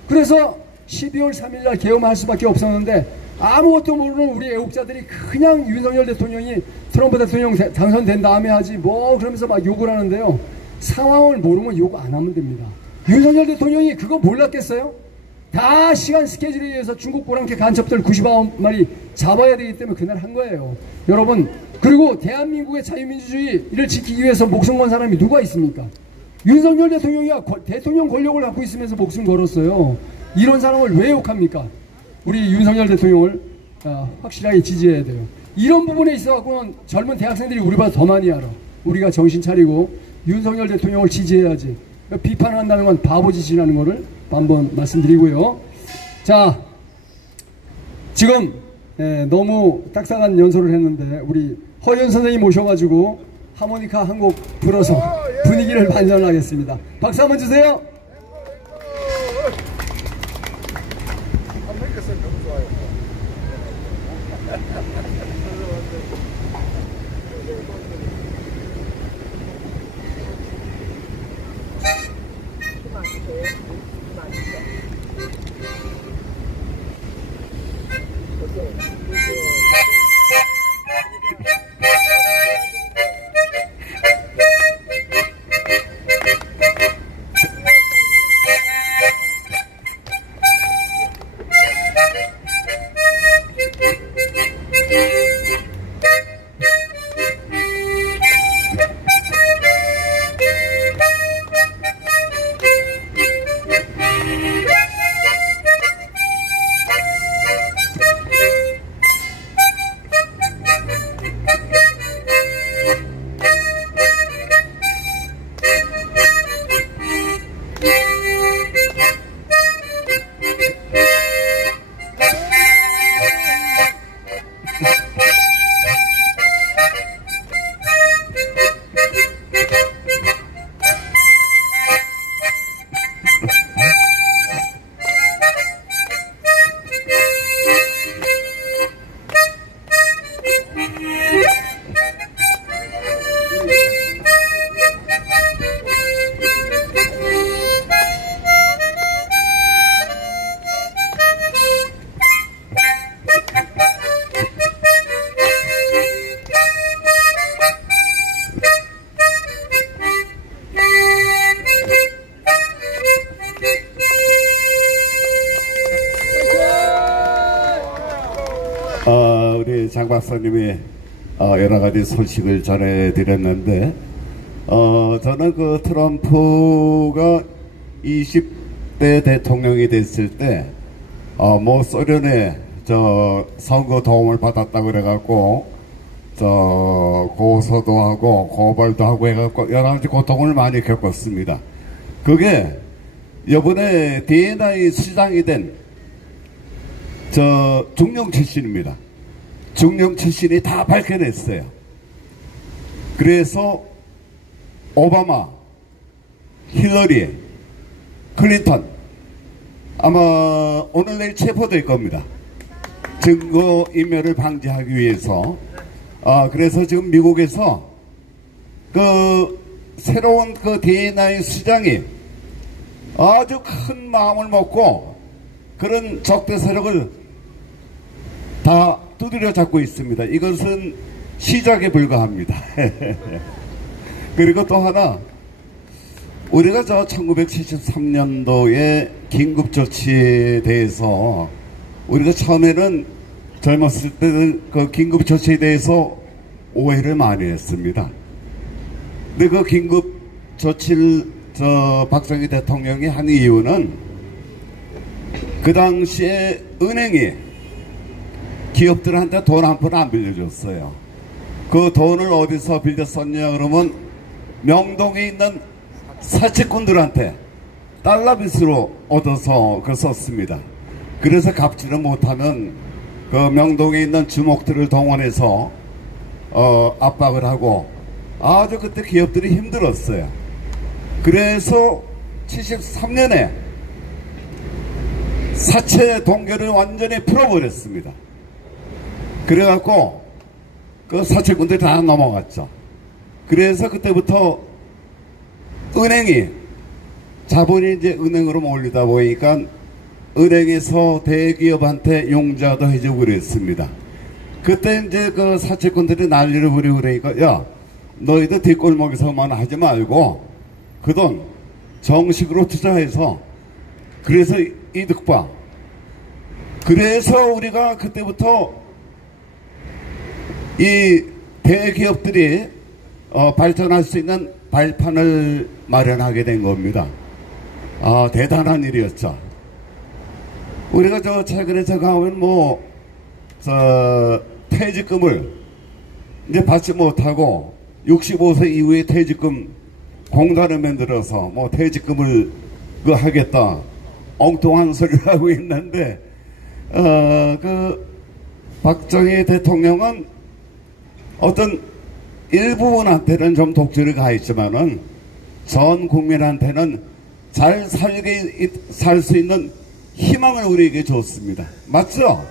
그래서 12월 3일 날 계엄을 할 수밖에 없었는데 아무것도 모르는 우리 애국자들이 그냥 윤석열 대통령이 트럼프 대통령 당선된 다음에 하지 뭐 그러면서 막 욕을 하는데요. 상황을 모르면 욕 안 하면 됩니다. 윤석열 대통령이 그거 몰랐겠어요? 다 시간 스케줄에 의해서 중국 보랑캐 간첩들 99마리 잡아야 되기 때문에 그날 한 거예요. 여러분, 그리고 대한민국의 자유민주주의를 지키기 위해서 목숨 건 사람이 누가 있습니까? 윤석열 대통령이야. 대통령 권력을 갖고 있으면서 목숨 걸었어요. 이런 사람을 왜 욕합니까? 우리 윤석열 대통령을 확실하게 지지해야 돼요. 이런 부분에 있어서는 젊은 대학생들이 우리보다 더 많이 알아. 우리가 정신 차리고 윤석열 대통령을 지지해야지. 비판한다는 건 바보짓이라는 거를 한번 말씀드리고요. 자, 지금 너무 딱딱한 연설을 했는데 우리 허연 선생님 모셔가지고 하모니카 한 곡 불어서 분위기를 반전하겠습니다. 박수 한번 주세요. 우리 장 박사님이 여러 가지 소식을 전해드렸는데, 저는 그 트럼프가 20대 대통령이 됐을 때, 뭐 소련에 선거 도움을 받았다 그래갖고, 고소도 하고 고발도 하고 해갖고 여러 가지 고통을 많이 겪었습니다. 그게 이번에 DNA 시장이 된 중령 출신입니다. 중령 출신이 다 밝혀냈어요. 그래서 오바마, 힐러리, 클린턴 아마 오늘 내일 체포될 겁니다. 증거인멸을 방지하기 위해서. 그래서 지금 미국에서 그 새로운 그 DNA 수장이 아주 큰 마음을 먹고 그런 적대 세력을 다 두드려 잡고 있습니다. 이것은 시작에 불과합니다. 그리고 또 하나, 우리가 저 1973년도에 긴급조치에 대해서 우리가 처음에는 젊었을 때 그 긴급조치에 대해서 오해를 많이 했습니다. 근데 그 긴급조치를 박정희 대통령이 한 이유는 그 당시에 은행이 기업들한테 돈 한 푼 안 빌려줬어요. 그 돈을 어디서 빌렸었냐 그러면 명동에 있는 사채꾼들한테 달러빚으로 얻어서 그걸 썼습니다. 그래서 갚지를 못하면 그 명동에 있는 주목들을 동원해서 압박을 하고 아주 그때 기업들이 힘들었어요. 그래서 73년에 사채 동결을 완전히 풀어버렸습니다. 그래갖고 그 사채꾼들이 다 넘어갔죠. 그래서 그때부터 은행이 자본이 이제 은행으로 몰리다 보니까 은행에서 대기업한테 용자도 해주고 그랬습니다. 그때 이제 그 사채꾼들이 난리를 부리고 그러니까 야, 너희들 뒷골목에서만 하지 말고 그 돈 정식으로 투자해서 그래서 이득 봐. 그래서 우리가 그때부터 이 대기업들이 발전할 수 있는 발판을 마련하게 된 겁니다. 대단한 일이었죠. 우리가 최근에 가면 퇴직금을 이제 받지 못하고 65세 이후에 퇴직금 공단을 만들어서 퇴직금을 하겠다. 엉뚱한 소리를 하고 있는데, 박정희 대통령은 어떤 일부분한테는 좀 독주를 가했지만은 전 국민한테는 잘 살 수 있는 희망을 우리에게 줬습니다. 맞죠?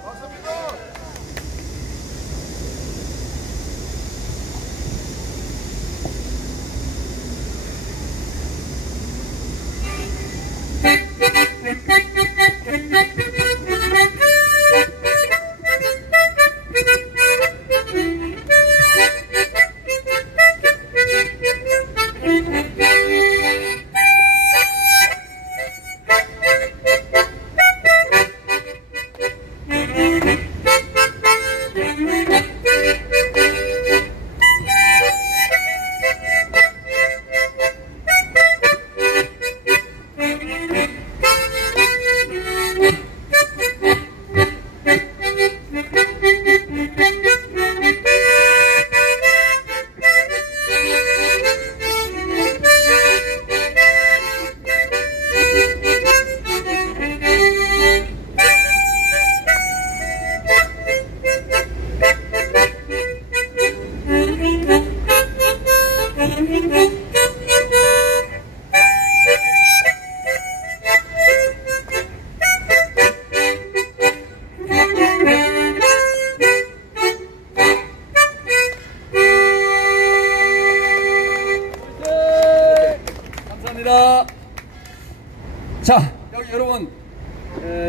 자, 여기 여러분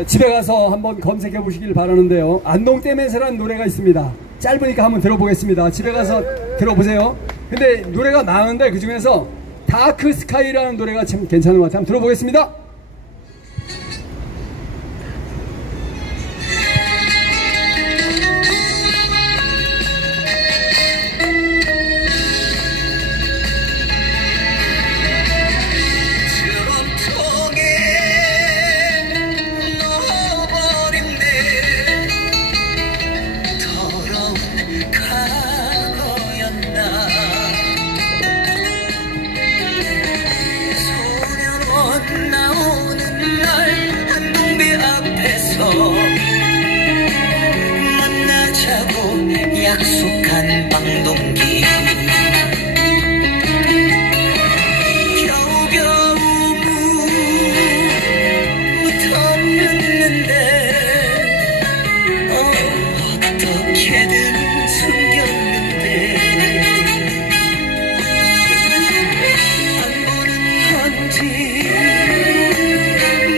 집에 가서 한번 검색해 보시길 바라는데요. 안동댐에서라는 노래가 있습니다. 짧으니까 한번 들어보겠습니다. 집에 가서 들어보세요. 근데 노래가 많은데 그 중에서 다크 스카이라는 노래가 참 괜찮은 것 같아요. 한번 들어보겠습니다. 약속한 방동기 겨우겨우 묻었네 건지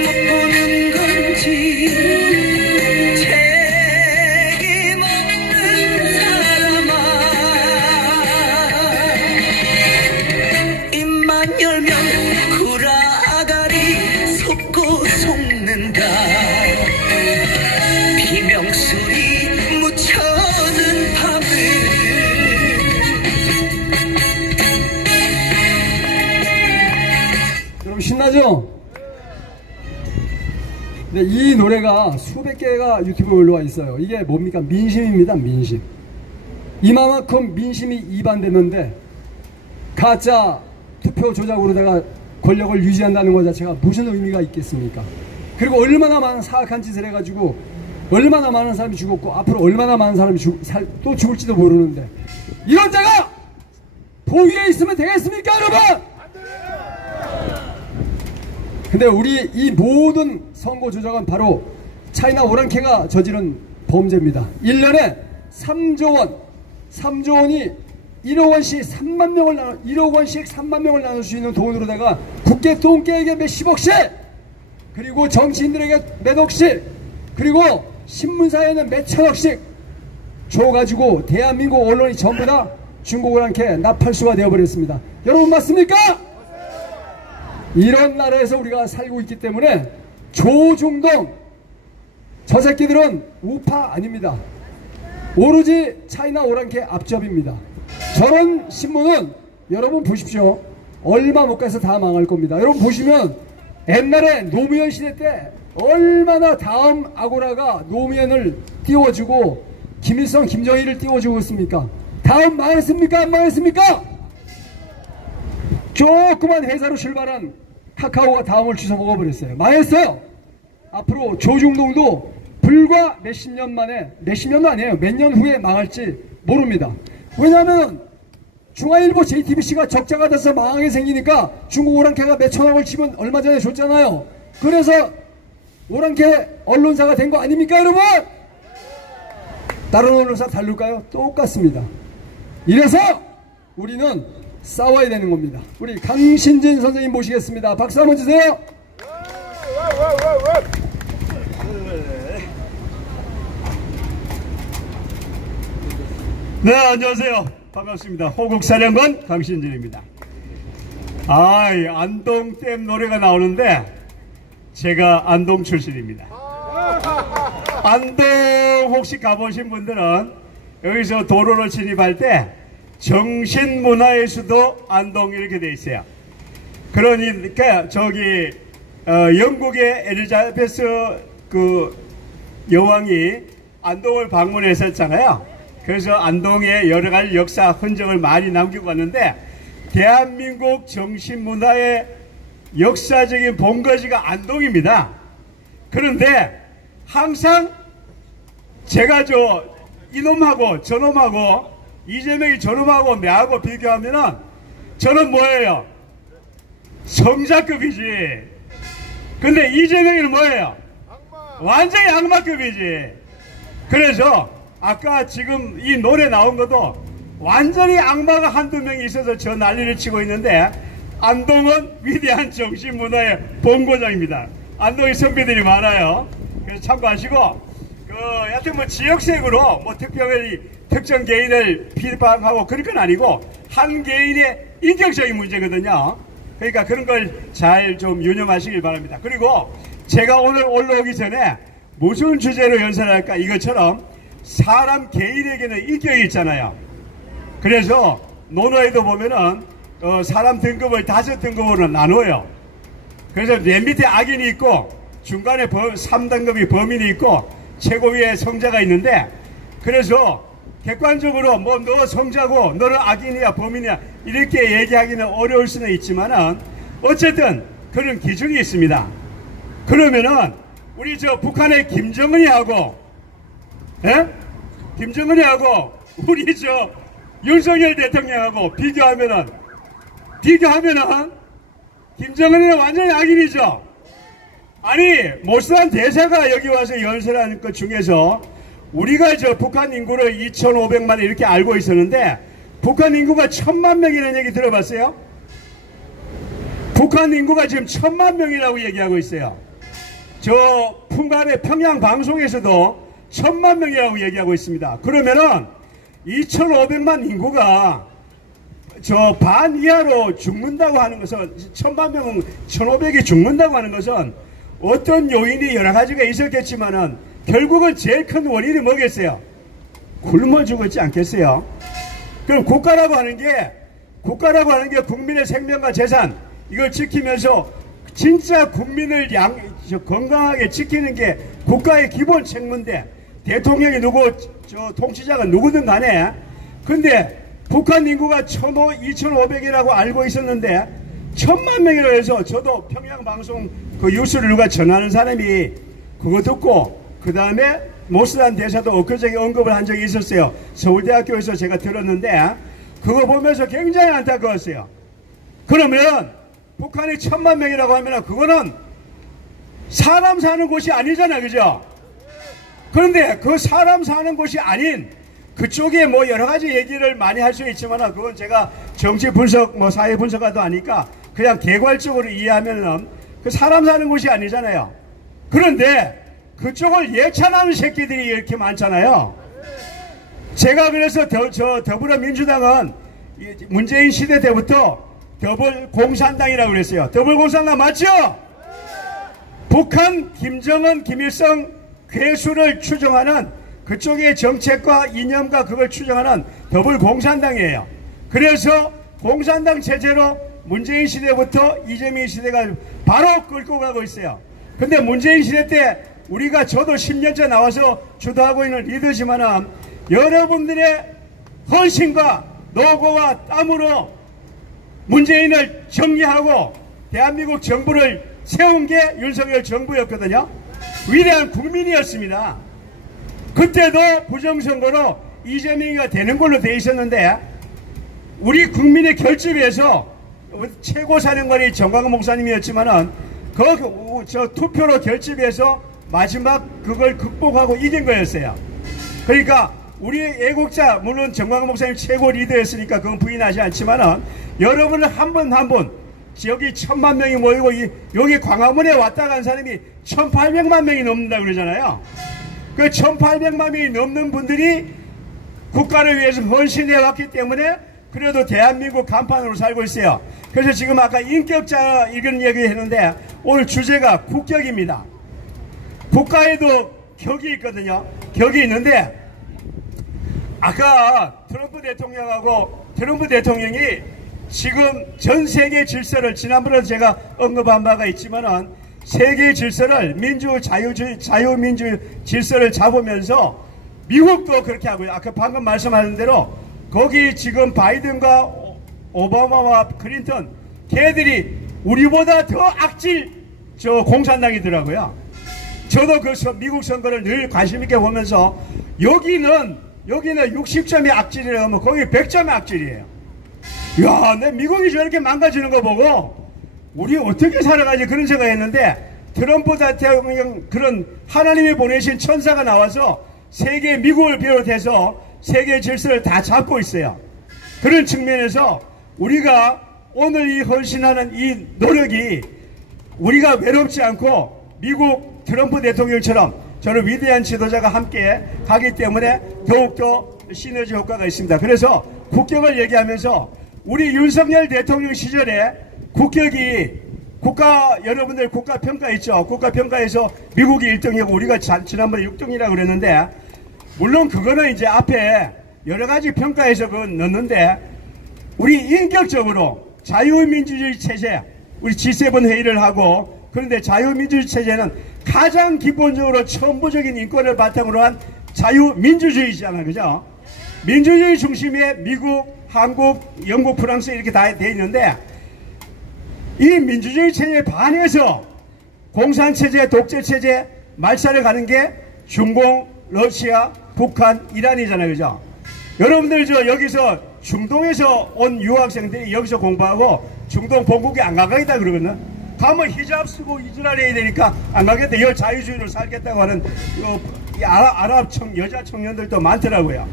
못 보는 건지 책임 없는 사람아 입만 열면 구라가리 속고 속는다 비명소리 묻혀는 밤을 여러분 신나죠? 네, 이 노래가 수백 개가 유튜브에 올라와 있어요. 이게 뭡니까? 민심입니다. 민심. 이만큼 민심이 이반되는데 가짜 투표 조작으로다가 권력을 유지한다는 것 자체가 무슨 의미가 있겠습니까? 그리고 얼마나 많은 사악한 짓을 해가지고 얼마나 많은 사람이 죽었고 앞으로 얼마나 많은 사람이 또 죽을지도 모르는데 이런 자가 보위에 있으면 되겠습니까 여러분? 근데 우리 이 모든 선거 조작은 바로 차이나 오랑캐가 저지른 범죄입니다. 1년에 3조 원이 1억 원씩 3만 명을 나눌 수 있는 돈으로다가 국회 똥개에게 몇십억씩 그리고 정치인들에게 몇 억씩 그리고 신문사에는 몇천억씩 줘가지고 대한민국 언론이 전부 다 중국 오랑캐 나팔수가 되어버렸습니다. 여러분 맞습니까? 이런 나라에서 우리가 살고 있기 때문에 조중동 저 새끼들은 우파 아닙니다. 오로지 차이나 오랑캐 앞접입니다. 저런 신문은 여러분 보십시오. 얼마 못 가서 다 망할 겁니다. 여러분 보시면 옛날에 노무현 시대 때 얼마나 다음 아고라가 노무현을 띄워주고 김일성, 김정일을 띄워주고 있습니까? 다음 망했습니까? 안 망했습니까? 조그만 회사로 출발한 카카오가 다음을 주워 먹어버렸어요. 망했어요. 앞으로 조중동도 불과 몇십 년 만에, 몇십 년도 아니에요. 몇 년 후에 망할지 모릅니다. 왜냐하면 중앙일보 JTBC가 적자가 돼서 망하게 생기니까 중국 오랑캐가 몇천억을 지금 얼마 전에 줬잖아요. 그래서 오랑캐 언론사가 된 거 아닙니까 여러분? 다른 언론사 다룰까요? 똑같습니다. 이래서 우리는 싸워야 되는 겁니다. 우리 강신진 선생님 모시겠습니다. 박수 한번 주세요. 네, 안녕하세요. 반갑습니다. 호국사령관 강신진입니다. 안동댐 노래가 나오는데 제가 안동 출신입니다. 안동 혹시 가보신 분들은 여기서 도로를 진입할 때 정신문화의 수도 안동 이렇게 돼 있어요. 그러니까 저기 영국의 엘리자베스 그 여왕이 안동을 방문했었잖아요. 그래서 안동에 여러 가지 역사 흔적을 많이 남기고 왔는데 대한민국 정신문화의 역사적인 본거지가 안동입니다. 그런데 항상 제가 이놈하고 저놈하고 이재명이 저놈하고 매하고 비교하면은 저는 뭐예요? 성자급이지. 근데 이재명이는 뭐예요? 완전히 악마급이지. 그래서 아까 지금 이 노래 나온 것도 완전히 악마가 한두 명이 있어서 저 난리를 치고 있는데 안동은 위대한 정신문화의 본고장입니다. 안동에 선배들이 많아요. 그래서 참고하시고 여하튼 뭐 지역색으로 뭐 특별히 특정 개인을 비판하고 그런 건 아니고 한 개인의 인격적인 문제거든요. 그러니까 그런 걸 잘 좀 유념하시길 바랍니다. 그리고 제가 오늘 올라오기 전에 무슨 주제로 연설을 할까 이것처럼 사람 개인에게는 인격이 있잖아요. 그래서 논어에도 보면은 사람 등급을 5등급으로 나눠요. 그래서 맨 밑에 악인이 있고 중간에 3등급이 범인이 있고 최고위에 성자가 있는데 그래서 객관적으로 뭐 너 성자고 너는 악인이야 범인이야 이렇게 얘기하기는 어려울 수는 있지만은 어쨌든 그런 기준이 있습니다. 그러면은 우리 북한의 김정은이하고 김정은이하고 우리 윤석열 대통령하고 비교하면은 김정은이는 완전히 악인이죠. 아니 모스란 대사가 여기 와서 연설하는 것 중에서 우리가 북한 인구를 2,500만 이렇게 알고 있었는데 북한 인구가 1,000만 명이라는 얘기 들어봤어요? 북한 인구가 지금 1000만 명이라고 얘기하고 있어요. 저 풍갑의 평양 방송에서도 1000만 명이라고 얘기하고 있습니다. 그러면은 2500만 인구가 저 반 이하로 죽는다고 하는 것은 1000만 명은 1500이 죽는다고 하는 것은 어떤 요인이 여러 가지가 있었겠지만은 결국은 제일 큰 원인이 뭐겠어요? 굶어 죽었지 않겠어요? 그럼 국가라고 하는 게 국민의 생명과 재산 이걸 지키면서 진짜 국민을 건강하게 지키는 게 국가의 기본 책무인데 대통령이 누구 저 통치자가 누구든 간에 근데 북한 인구가 2500이라고 알고 있었는데 1000만 명이라고 해서 저도 평양방송 그 뉴스를 누가 전하는 사람이 그거 듣고 그 다음에 모스란 대사도 엊그저께 언급을 한 적이 있었어요. 서울대학교에서 제가 들었는데 그거 보면서 굉장히 안타까웠어요. 그러면 북한이 1000만 명이라고 하면 그거는 사람 사는 곳이 아니잖아, 그죠? 그런데 그 사람 사는 곳이 아닌 그쪽에 뭐 여러 가지 얘기를 많이 할 수 있지만 그건 제가 정치 분석, 뭐 사회 분석가도 아니까 그냥 개괄적으로 이해하면은 그 사람 사는 곳이 아니잖아요. 그런데 그쪽을 예찬하는 새끼들이 이렇게 많잖아요. 제가 그래서 더불어민주당은 문재인 시대 때부터 더불공산당이라고 그랬어요. 더불공산당 맞죠? 북한 김정은 김일성 괴수를 추종하는 그쪽의 정책과 이념과 그걸 추정하는 더불공산당이에요. 그래서 공산당 체제로 문재인 시대부터 이재명 시대가 바로 끌고 가고 있어요. 근데 문재인 시대 때 저도 10년째 나와서 주도하고 있는 리더지만은 여러분들의 헌신과 노고와 땀으로 문재인을 정리하고 대한민국 정부를 세운 게 윤석열 정부였거든요. 위대한 국민이었습니다. 그때도 부정선거로 이재명이가 되는 걸로 돼 있었는데 우리 국민의 결집에서 최고사령관이 정광훈 목사님이었지만은 저 투표로 결집해서 마지막 그걸 극복하고 이긴 거였어요. 그러니까 우리 애국자 물론 정광훈 목사님 최고 리더였으니까 그건 부인하지 않지만은 여러분은 한 분 한 분 여기 1000만 명이 모이고 여기 광화문에 왔다 간 사람이 1800만 명이 넘는다 그러잖아요. 그 1800만 명이 넘는 분들이 국가를 위해서 헌신해 왔기 때문에 그래도 대한민국 간판으로 살고 있어요. 그래서 지금 아까 인격자 이런 얘기 했는데 오늘 주제가 국격입니다. 국가에도 격이 있거든요. 격이 있는데 아까 트럼프 대통령이 지금 전 세계 질서를 지난번에도 제가 언급한 바가 있지만은 세계 질서를 자유민주 질서를 잡으면서 미국도 그렇게 하고요. 아까 방금 말씀하신 대로 거기 지금 바이든과 오바마와 클린턴 걔들이 우리보다 더 악질 공산당이더라고요. 저도 그 미국 선거를 늘 관심 있게 보면서 여기는 60점의 악질이라고 하면 거기 100점의 악질이에요. 야, 내 미국이 저렇게 망가지는 거 보고 우리 어떻게 살아가지 그런 생각했는데 트럼프 대통령 그런 하나님이 보내신 천사가 나와서 세계 미국을 비롯해서 세계 질서를 다 잡고 있어요. 그런 측면에서 우리가 오늘 이 헌신하는 이 노력이 우리가 외롭지 않고 미국 트럼프 대통령처럼 저는 위대한 지도자가 함께 가기 때문에 더욱더 시너지 효과가 있습니다. 그래서 국격을 얘기하면서 우리 윤석열 대통령 시절에 국격이 여러분들 국가평가 있죠. 국가평가에서 미국이 1등이고 우리가 지난번에 6등이라고 그랬는데 물론 그거는 이제 앞에 여러 가지 평가에서 그건 넣는데 우리 인격적으로 자유민주주의 체제 우리 G7 회의를 하고 그런데 자유민주주의 체제는 가장 기본적으로 천부적인 인권을 바탕으로 한 자유민주주의잖아요. 그죠? 민주주의 중심의 미국, 한국, 영국, 프랑스 이렇게 다 돼 있는데 이 민주주의 체제에 반해서 공산체제, 독재체제 말살을 가는 게 중공, 러시아, 북한, 이란이잖아요. 그죠? 여러분들 여기서 중동에서 온 유학생들이 여기서 공부하고 중동 본국에 안 가겠다 그러거든. 가면 히잡 쓰고 이스라엘 해야 되니까 안 가겠다. 여 자유주의로 살겠다고 하는 아랍 여자 청년들도 많더라고요.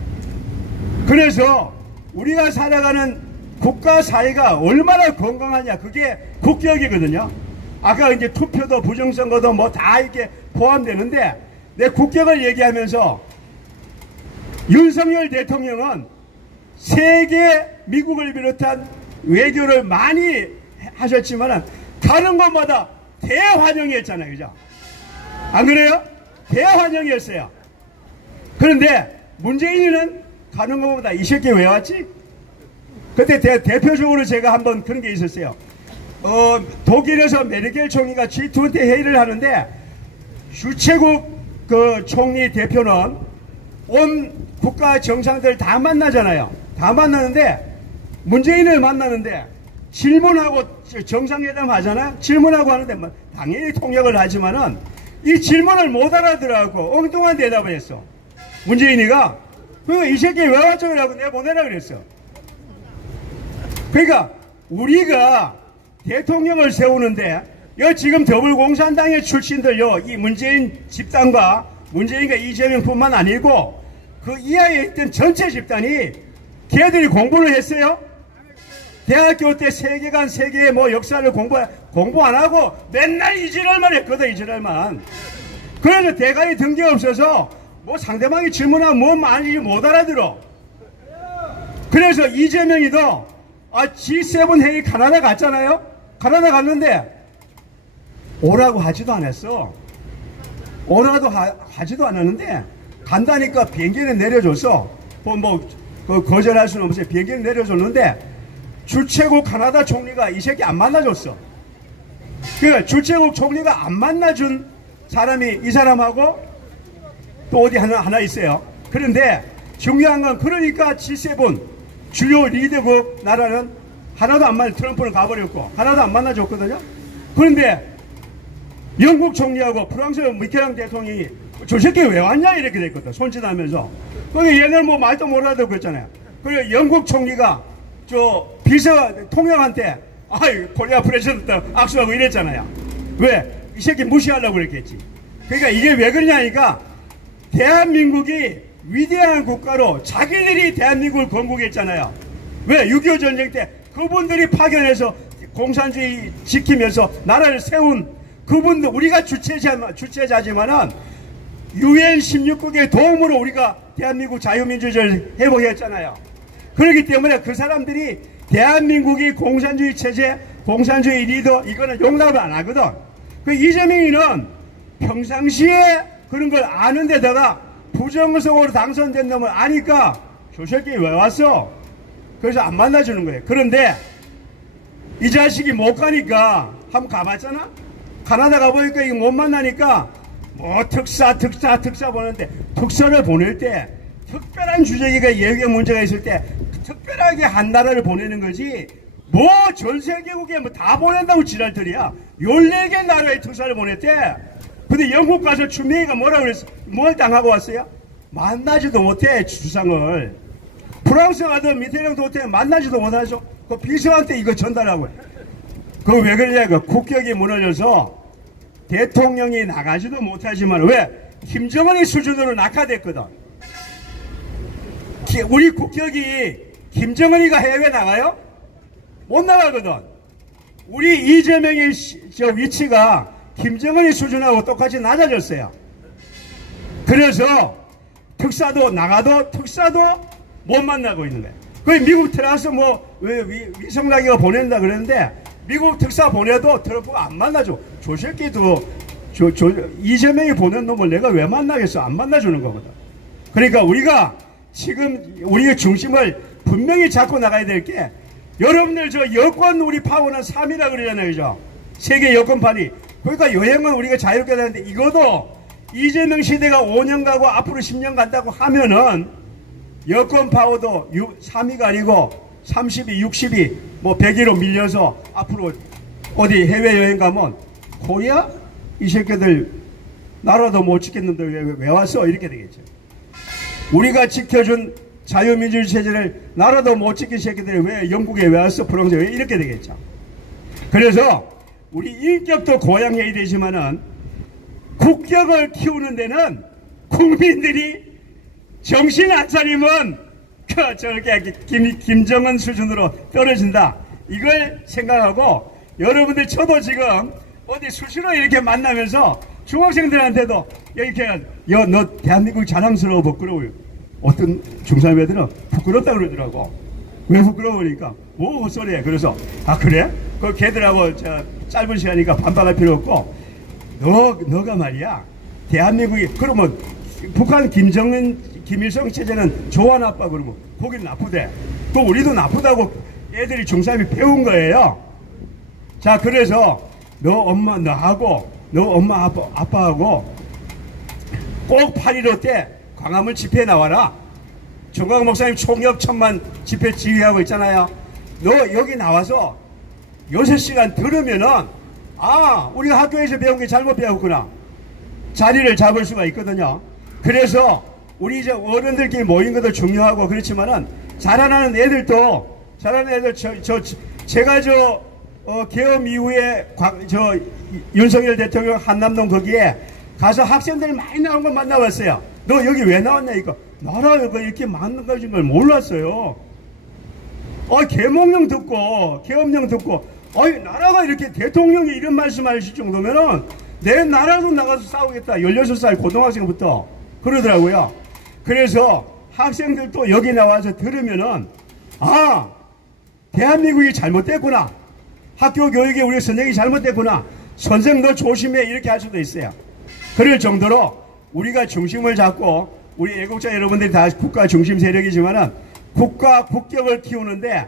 그래서 우리가 살아가는 국가 사회가 얼마나 건강하냐, 그게 국격이거든요. 아까 이제 투표도 부정선거도 뭐 다 이렇게 포함되는데, 내 국격을 얘기하면서 윤석열 대통령은 세계 미국을 비롯한 외교를 많이 하셨지만 가는 곳마다 대환영이었잖아요. 그죠? 안 그래요? 대환영이었어요. 그런데 문재인은 가는 곳마다 이 새끼 왜 왔지? 그때 대표적으로 제가 한번 그런 게 있었어요. 독일에서 메르켈 총리가 G20 회의를 하는데 주최국 그 총리 대표는 온 국가 정상들 다 만나잖아요. 다 만나는데 문재인을 만나는데 질문하고 정상회담 하잖아요. 질문하고 하는데 뭐 당연히 통역을 하지만은 이 질문을 못 알아들어갖고 엉뚱한 대답을 했어. 문재인이가 이 새끼 왜 왔죠? 라고 내가 보내라 그랬어. 그러니까 우리가 대통령을 세우는데 지금 더불공산당의 출신들요, 이 문재인 집단과 문재인과 이재명뿐만 아니고 그 이하에 있던 전체 집단이 걔들이 공부를 했어요? 대학교 때 세계관, 세계의 뭐 역사를 공부 안 하고 맨날 이지랄만 했거든, 이지랄만. 그래서 대가리 든 게 없어서 뭐 상대방이 질문하면 뭐 많이 못 알아들어. 그래서 이재명이도 G7 회의 가나다 갔잖아요? 가나다 갔는데 오라고 하지도 않았어. 오라도 하지도 않았는데 간다니까 비행기는 내려줬어. 거절할 수는 없어요. 비행기는 내려줬는데 주최국 카나다 총리가 이 새끼 안 만나줬어. 그러니까 주최국 총리가 안 만나준 사람이 이 사람하고 또 어디 하나 있어요. 그런데 중요한 건 그러니까 G7 주요 리더국 나라는 하나도 안 만나, 트럼프는 가버렸고 하나도 안 만나줬거든요. 그런데 영국 총리하고 프랑스 미테랑 대통령이 저 새끼 왜 왔냐 이렇게 됐거든. 손짓하면서. 거기 얘네는 뭐 말도 못 알아듣고 그랬잖아요. 그리고 영국 총리가 저 비서 통역한테 코리아 프레지던트 악수하고 이랬잖아요. 왜? 이 새끼 무시하려고 그랬겠지. 그러니까 이게 왜 그러냐니까 대한민국이 위대한 국가로 자기들이 대한민국을 건국했잖아요. 왜? 6.25 전쟁 때 그분들이 파견해서 공산주의 지키면서 나라를 세운 그분들, 우리가 주체자지만은 UN 16국의 도움으로 우리가 대한민국 자유민주주의를 회복했잖아요. 그렇기 때문에 그 사람들이 대한민국이 공산주의 체제, 공산주의 리더, 이거는 용납을 안 하거든. 그 이재명이는 평상시에 그런 걸 아는 데다가 부정선거로 당선된 놈을 아니까 저 새끼 왜 왔어? 그래서 안 만나주는 거예요. 그런데 이 자식이 못 가니까 한번 가봤잖아? 가나다 가보니까 이거 못 만나니까 뭐 특사 보는데 특사를 보낼 때 특별한 주제기가 예외 문제가 있을 때 특별하게 한 나라를 보내는 거지 뭐 전 세계국에 뭐 다 보낸다고 지랄들이야. 14개 나라에 특사를 보냈대. 근데 영국 가서 추미애가 뭐라 그랬어? 뭘 당하고 왔어요? 만나지도 못해 주상을. 프랑스 가도 미테랑도 못해 만나지도 못하죠. 그 비서한테 이거 전달하고 해. 그거 왜 그러냐? 그 국격이 무너져서 대통령이 나가지도 못하지만 왜? 김정은이 수준으로 낙하됐거든. 우리 국격이 김정은이가 해외 나가요? 못 나가거든. 우리 이재명의 저 위치가 김정은이 수준하고 똑같이 낮아졌어요. 그래서 특사도 나가도 특사도 못 만나고 있는 거예요. 그 미국 들어가서 뭐 위성라기가 보낸다 그랬는데 미국 특사 보내도 트럼프가 안 만나줘. 저 새끼도 이재명이 보낸 놈을 내가 왜 만나겠어? 안 만나주는 거거든. 그러니까 우리가 지금 우리의 중심을 분명히 잡고 나가야 될 게 여러분들 저 여권 우리 파워는 3이라 그러잖아요. 그죠? 세계 여권판이. 그러니까 여행은 우리가 자유롭게 되는데 이것도 이재명 시대가 5년 가고 앞으로 10년 간다고 하면은 여권 파워도 3위가 아니고 32, 60이 뭐 100위로 밀려서 앞으로 어디 해외여행 가면 코리아? 이 새끼들 나라도 못 지켰는데 왜 왔어? 이렇게 되겠죠. 우리가 지켜준 자유민주주의 체제를 나라도 못 지킨 새끼들이 왜 영국에 왜 왔어? 프랑스에 왜 이렇게 되겠죠. 그래서 우리 인격도 고양해야 되지만은 국격을 키우는 데는 국민들이 정신 안 차리면 저렇게 김정은 수준으로 떨어진다. 이걸 생각하고 여러분들 저도 지금 어디 수시로 이렇게 만나면서 중학생들한테도 이렇게 너 대한민국 자랑스러워 부끄러워요. 어떤 중3 애들은 부끄럽다 그러더라고. 왜 부끄러우니까 뭐 헛소리해. 그래서 그래? 그 걔들하고 짧은 시간이니까 반박할 필요 없고 너가 말이야 대한민국이 그러면 북한 김일성 체제는 좋아 나빠 그러면 거기는 나쁘대. 또 우리도 나쁘다고 애들이 중3이 배운 거예요. 자 그래서 너하고 너 엄마 아빠하고 꼭 8.15 때 광화문 집회에 나와라. 정광훈 목사님 총력 1000만 집회 지휘하고 있잖아요. 너 여기 나와서 6시간 들으면은 우리가 학교에서 배운 게 잘못 배웠구나. 자리를 잡을 수가 있거든요. 그래서 우리 이제 어른들끼리 모인 것도 중요하고 그렇지만은 자라나는 애들도 제가 계엄 이후에 윤석열 대통령 한남동 거기에 가서 학생들 많이 나온 거 만나봤어요. 너 여기 왜 나왔냐 이거. 나라가 이렇게 많은 가진 걸 몰랐어요. 계몽령 듣고 나라가 이렇게 대통령이 이런 말씀하실 정도면은 내 나라도 나가서 싸우겠다. 16살 고등학생부터 그러더라고요. 그래서 학생들도 여기 나와서 들으면은 대한민국이 잘못됐구나. 학교 교육에 우리 선생이 잘못됐구나. 선생 너 조심해 이렇게 할 수도 있어요. 그럴 정도로 우리가 중심을 잡고 우리 애국자 여러분들이 다 국가 중심 세력이지만은 국가 국격을 키우는데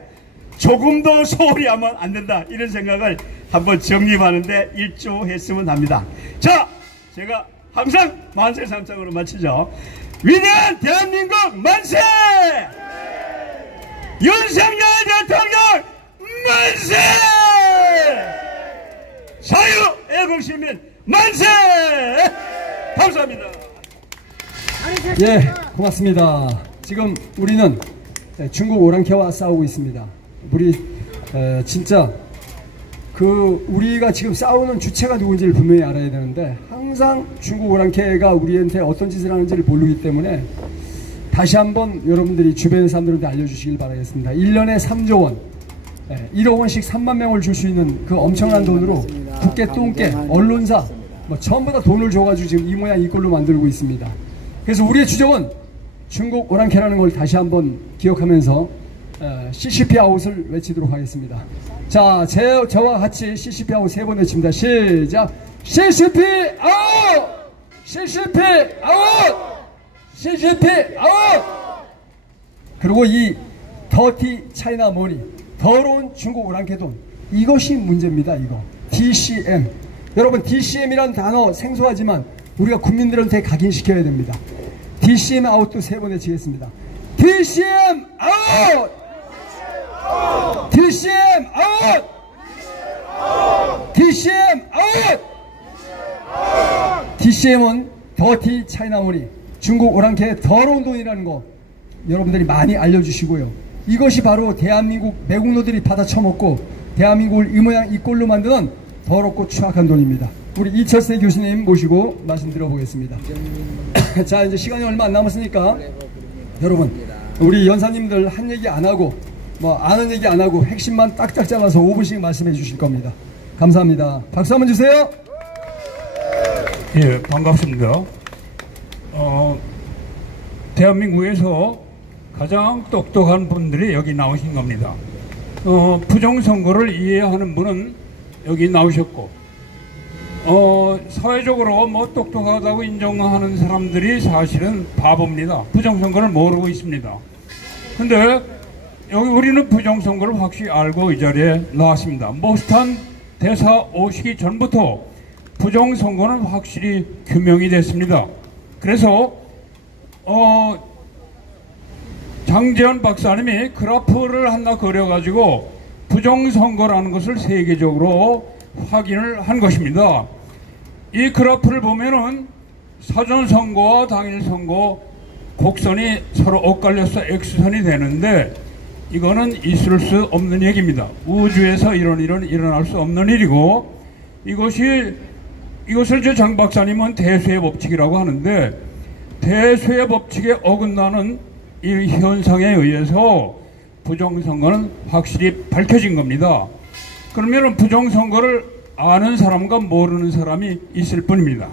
조금 더 소홀히 하면 안 된다. 이런 생각을 한번 정립하는데 일조했으면 합니다. 자, 제가 항상 만세 삼창으로 마치죠. 위대한 대한민국 만세! 윤석열 대통령 만세! 자유 애국시민 만세! 감사합니다. 예, 고맙습니다. 지금 우리는 중국 오랑캐와 싸우고 있습니다. 우리 진짜 우리가 지금 싸우는 주체가 누군지를 분명히 알아야 되는데 항상 중국 오랑캐가 우리한테 어떤 짓을 하는지를 모르기 때문에 다시 한번 여러분들이 주변 사람들한테 알려주시길 바라겠습니다. 1년에 3조 원, 1억 원씩 3만 명을 줄 수 있는 그 엄청난 돈으로 국회, 똥개, 언론사 전부 다 돈을 줘가지고 지금 이 모양 이 꼴로 만들고 있습니다. 그래서 우리의 주적은 중국 오랑캐라는 걸 다시 한번 기억하면서 CCP 아웃을 외치도록 하겠습니다. 자, 저와 같이 CCP 아웃 3번 외칩니다. 시작! CCP 아웃! CCP 아웃! CCP 아웃! 그리고 이 더티 차이나 머니, 더러운 중국 오랑캐 돈, 이것이 문제입니다. 이거 DCM. 여러분, DCM이란 단어 생소하지만 우리가 국민들한테 각인시켜야 됩니다. DCM 아웃도 3번 외치겠습니다. DCM 아웃! DCM 아웃! DCM 아웃! DCM은 더티 차이나머니, 중국 오랑캐의 더러운 돈이라는 거 여러분들이 많이 알려주시고요. 이것이 바로 대한민국 매국노들이 받아 처먹고 대한민국을 이 모양 이 꼴로 만드는 더럽고 추악한 돈입니다. 우리 이철세 교수님 모시고 말씀 드려보겠습니다. 자, 이제 시간이 얼마 안 남았으니까 여러분, 우리 연사님들 한 얘기 안 하고 아는 얘기 안 하고 핵심만 딱딱 잘라서 5분씩 말씀해 주실 겁니다. 감사합니다. 박수 한번 주세요. 예, 반갑습니다. 대한민국에서 가장 똑똑한 분들이 여기 나오신 겁니다. 부정선거를 이해하는 분은 여기 나오셨고, 사회적으로 똑똑하다고 인정하는 사람들이 사실은 바보입니다. 부정선거를 모르고 있습니다. 근데 여기 우리는 부정선거를 확실히 알고 이 자리에 나왔습니다. 모스탄 대사 오시기 전부터 부정선거는 확실히 규명이 됐습니다. 그래서 장재현 박사님이 그래프를 하나 그려가지고 부정선거라는 것을 세계적으로 확인을 한 것입니다. 이 그래프를 보면은 사전선거와 당일선거 곡선이 서로 엇갈려서 X선이 되는데, 이거는 있을 수 없는 얘기입니다. 우주에서 이런 일은 일어날 수 없는 일이고, 이것을 장 박사님은 대수의 법칙이라고 하는데, 대수의 법칙에 어긋나는 이 현상에 의해서 부정선거는 확실히 밝혀진 겁니다. 그러면 부정선거를 아는 사람과 모르는 사람이 있을 뿐입니다.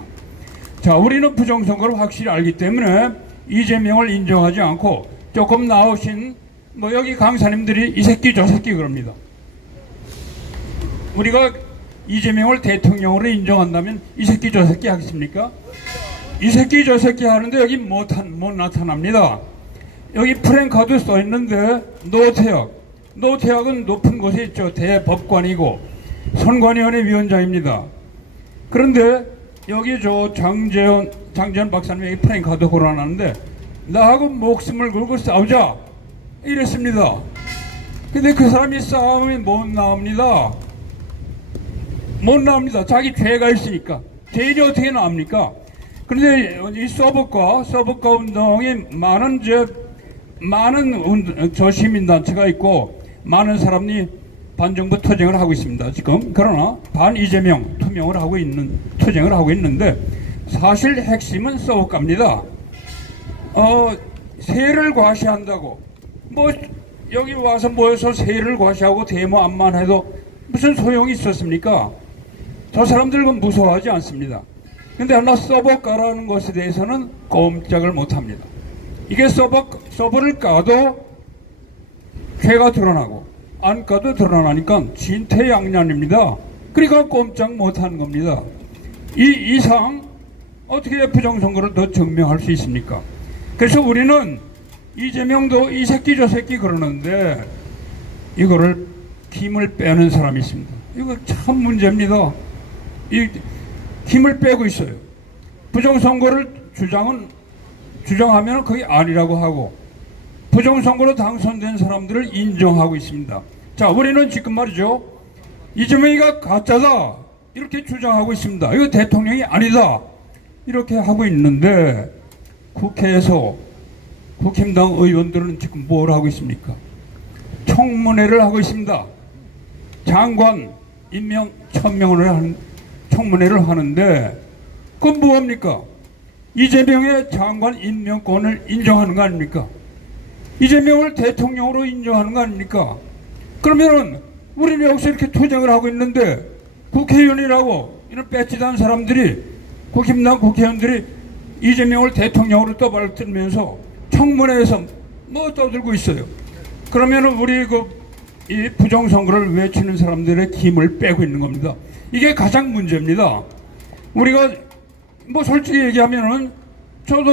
자, 우리는 부정선거를 확실히 알기 때문에 이재명을 인정하지 않고 조금 나오신 여기 강사님들이 이 새끼 저 새끼 그럽니다. 우리가 이재명을 대통령으로 인정한다면 이 새끼 저 새끼 하겠습니까? 이 새끼 저 새끼 하는데 여기 못 나타납니다. 여기 프랭카드 써 있는데 노태학은 높은 곳에 있죠. 대법관이고 선관위원회 위원장입니다. 그런데 여기 장재현 박사님이 여기 프랭카드 걸어놨는데 나하고 목숨을 걸고 싸우자 이랬습니다. 근데 그 사람이 싸움이 못 나옵니다. 자기 죄가 있으니까. 죄인이 어떻게 나옵니까? 그런데 이 서브과 운동이 많은 시민단체가 있고 많은 사람이 반정부 투쟁을 하고 있습니다. 지금. 그러나 반 이재명 투쟁을 하고 있는데 사실 핵심은 서브과입니다. 세를 과시한다고 여기 와서 모여서 세를 과시하고 데모 암만 해도 무슨 소용이 있었습니까? 저 사람들은 무서워하지 않습니다. 근데 하나 서버가라는 것에 대해서는 꼼짝을 못합니다. 이게 서버를 까도 죄가 드러나고 안 까도 드러나니까 진퇴양난입니다. 그러니까 꼼짝 못하는 겁니다. 이 이상 어떻게 부정선거를 더 증명할 수 있습니까? 그래서 우리는 이재명도 이 새끼 저 새끼 그러는데 이거를 힘을 빼는 사람이 있습니다. 이거 참 문제입니다. 이 힘을 빼고 있어요. 부정선거를 주장하면 그게 아니라고 하고 부정선거로 당선된 사람들을 인정하고 있습니다. 자, 우리는 지금 말이죠. 이재명이가 가짜다 이렇게 주장하고 있습니다. 이거 대통령이 아니다 이렇게 하고 있는데 국회에서 국힘당 의원들은 지금 뭘 하고 있습니까? 청문회를 하고 있습니다. 장관 임명 1000명을 하는 청문회를 하는데 그건 뭐합니까? 이재명의 장관 임명권을 인정하는 거 아닙니까? 이재명을 대통령으로 인정하는 거 아닙니까? 그러면은 우리는 여기서 이렇게 투쟁을 하고 있는데 국회의원이라고 이런 배치단 사람들이 국힘당 국회의원들이 이재명을 대통령으로 떠받들면서 청문회에서 떠들고 있어요. 그러면은 우리 이 부정선거를 외치는 사람들의 힘을 빼고 있는 겁니다. 이게 가장 문제입니다. 우리가 솔직히 얘기하면은 저도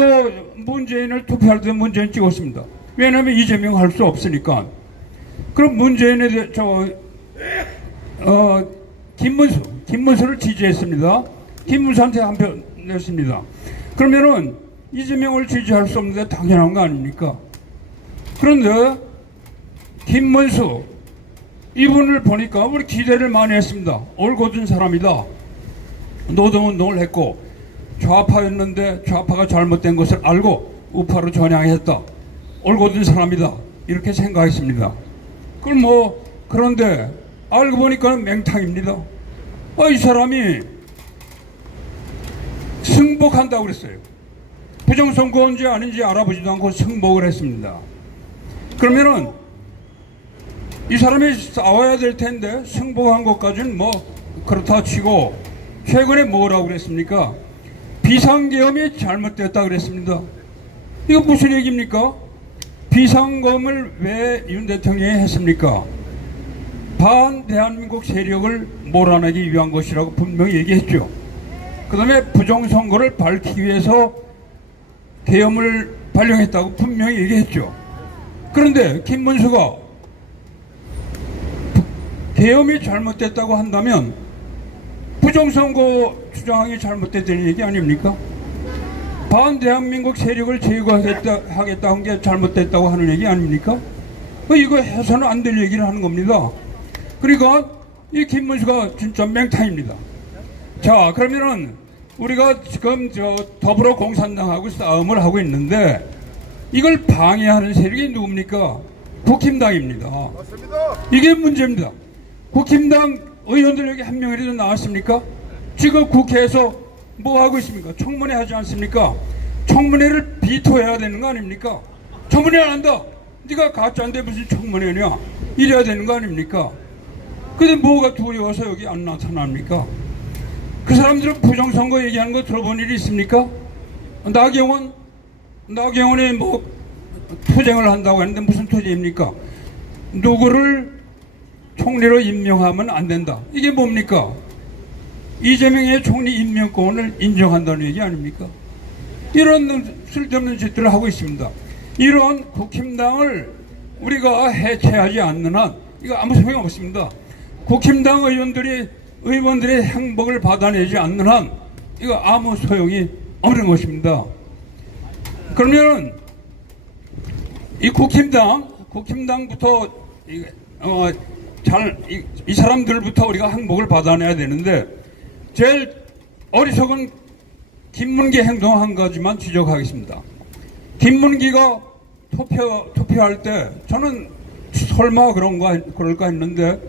문재인을 투표할 때 문재인 찍었습니다. 왜냐하면 이재명 할 수 없으니까. 그럼 문재인에 대해 김문수를 지지했습니다. 김문수한테 한 표 냈습니다. 그러면은 이재명을 지지할 수 없는데 당연한 거 아닙니까? 그런데 김문수 이분을 보니까 우리 기대를 많이 했습니다. 올곧은 사람이다. 노동운동을 했고 좌파였는데 좌파가 잘못된 것을 알고 우파로 전향했다. 올곧은 사람이다. 이렇게 생각했습니다. 그럼 그런데 알고 보니까 맹탕입니다. 이 사람이 승복한다고 그랬어요. 부정선거인지 아닌지 알아보지도 않고 승복을 했습니다. 그러면은 이 사람이 싸워야 될 텐데 승복한 것까지는 그렇다 치고 최근에 뭐라고 그랬습니까? 비상계엄이 잘못됐다 그랬습니다. 이거 무슨 얘기입니까? 비상계엄을 왜 윤 대통령이 했습니까? 반대한민국 세력을 몰아내기 위한 것이라고 분명히 얘기했죠. 그 다음에 부정선거를 밝히기 위해서 계엄을 발령했다고 분명히 얘기했죠. 그런데 김문수가 계엄이 잘못됐다고 한다면 부정선거 주장이 잘못됐다는 얘기 아닙니까? 반대한민국 세력을 제거하겠다 한 게 잘못됐다고 하는 얘기 아닙니까? 이거 해서는 안 될 얘기를 하는 겁니다. 그러니까 이 김문수가 진짜 맹탕입니다. 자, 그러면은 우리가 지금 더불어 공산당하고 싸움을 하고 있는데 이걸 방해하는 세력이 누굽니까? 국힘당입니다. 맞습니다. 이게 문제입니다. 국힘당 의원들 여기 한 명이라도 나왔습니까? 지금 국회에서 뭐 하고 있습니까? 청문회 하지 않습니까? 청문회를 비토해야 되는 거 아닙니까? 청문회 안 한다. 네가 가짜인데 무슨 청문회냐. 이래야 되는 거 아닙니까? 근데 뭐가 두려워서 여기 안 나타납니까? 그 사람들은 부정선거 얘기하는 거 들어본 일이 있습니까? 나경원이 뭐 투쟁을 한다고 했는데 무슨 투쟁입니까? 누구를 총리로 임명하면 안 된다. 이게 뭡니까? 이재명의 총리 임명권을 인정한다는 얘기 아닙니까? 이런 쓸데없는 짓들을 하고 있습니다. 이런 국힘당을 우리가 해체하지 않는 한 이거 아무 소용 없습니다. 국힘당 의원들의 행복을 받아내지 않는 한 이거 아무 소용이 없는 것입니다. 그러면 이 국힘당부터 이 사람들부터 우리가 행복을 받아내야 되는데 제일 어리석은 김문기 행동 한 가지만 지적하겠습니다. 김문기가 투표할 때 저는 설마 그럴까 했는데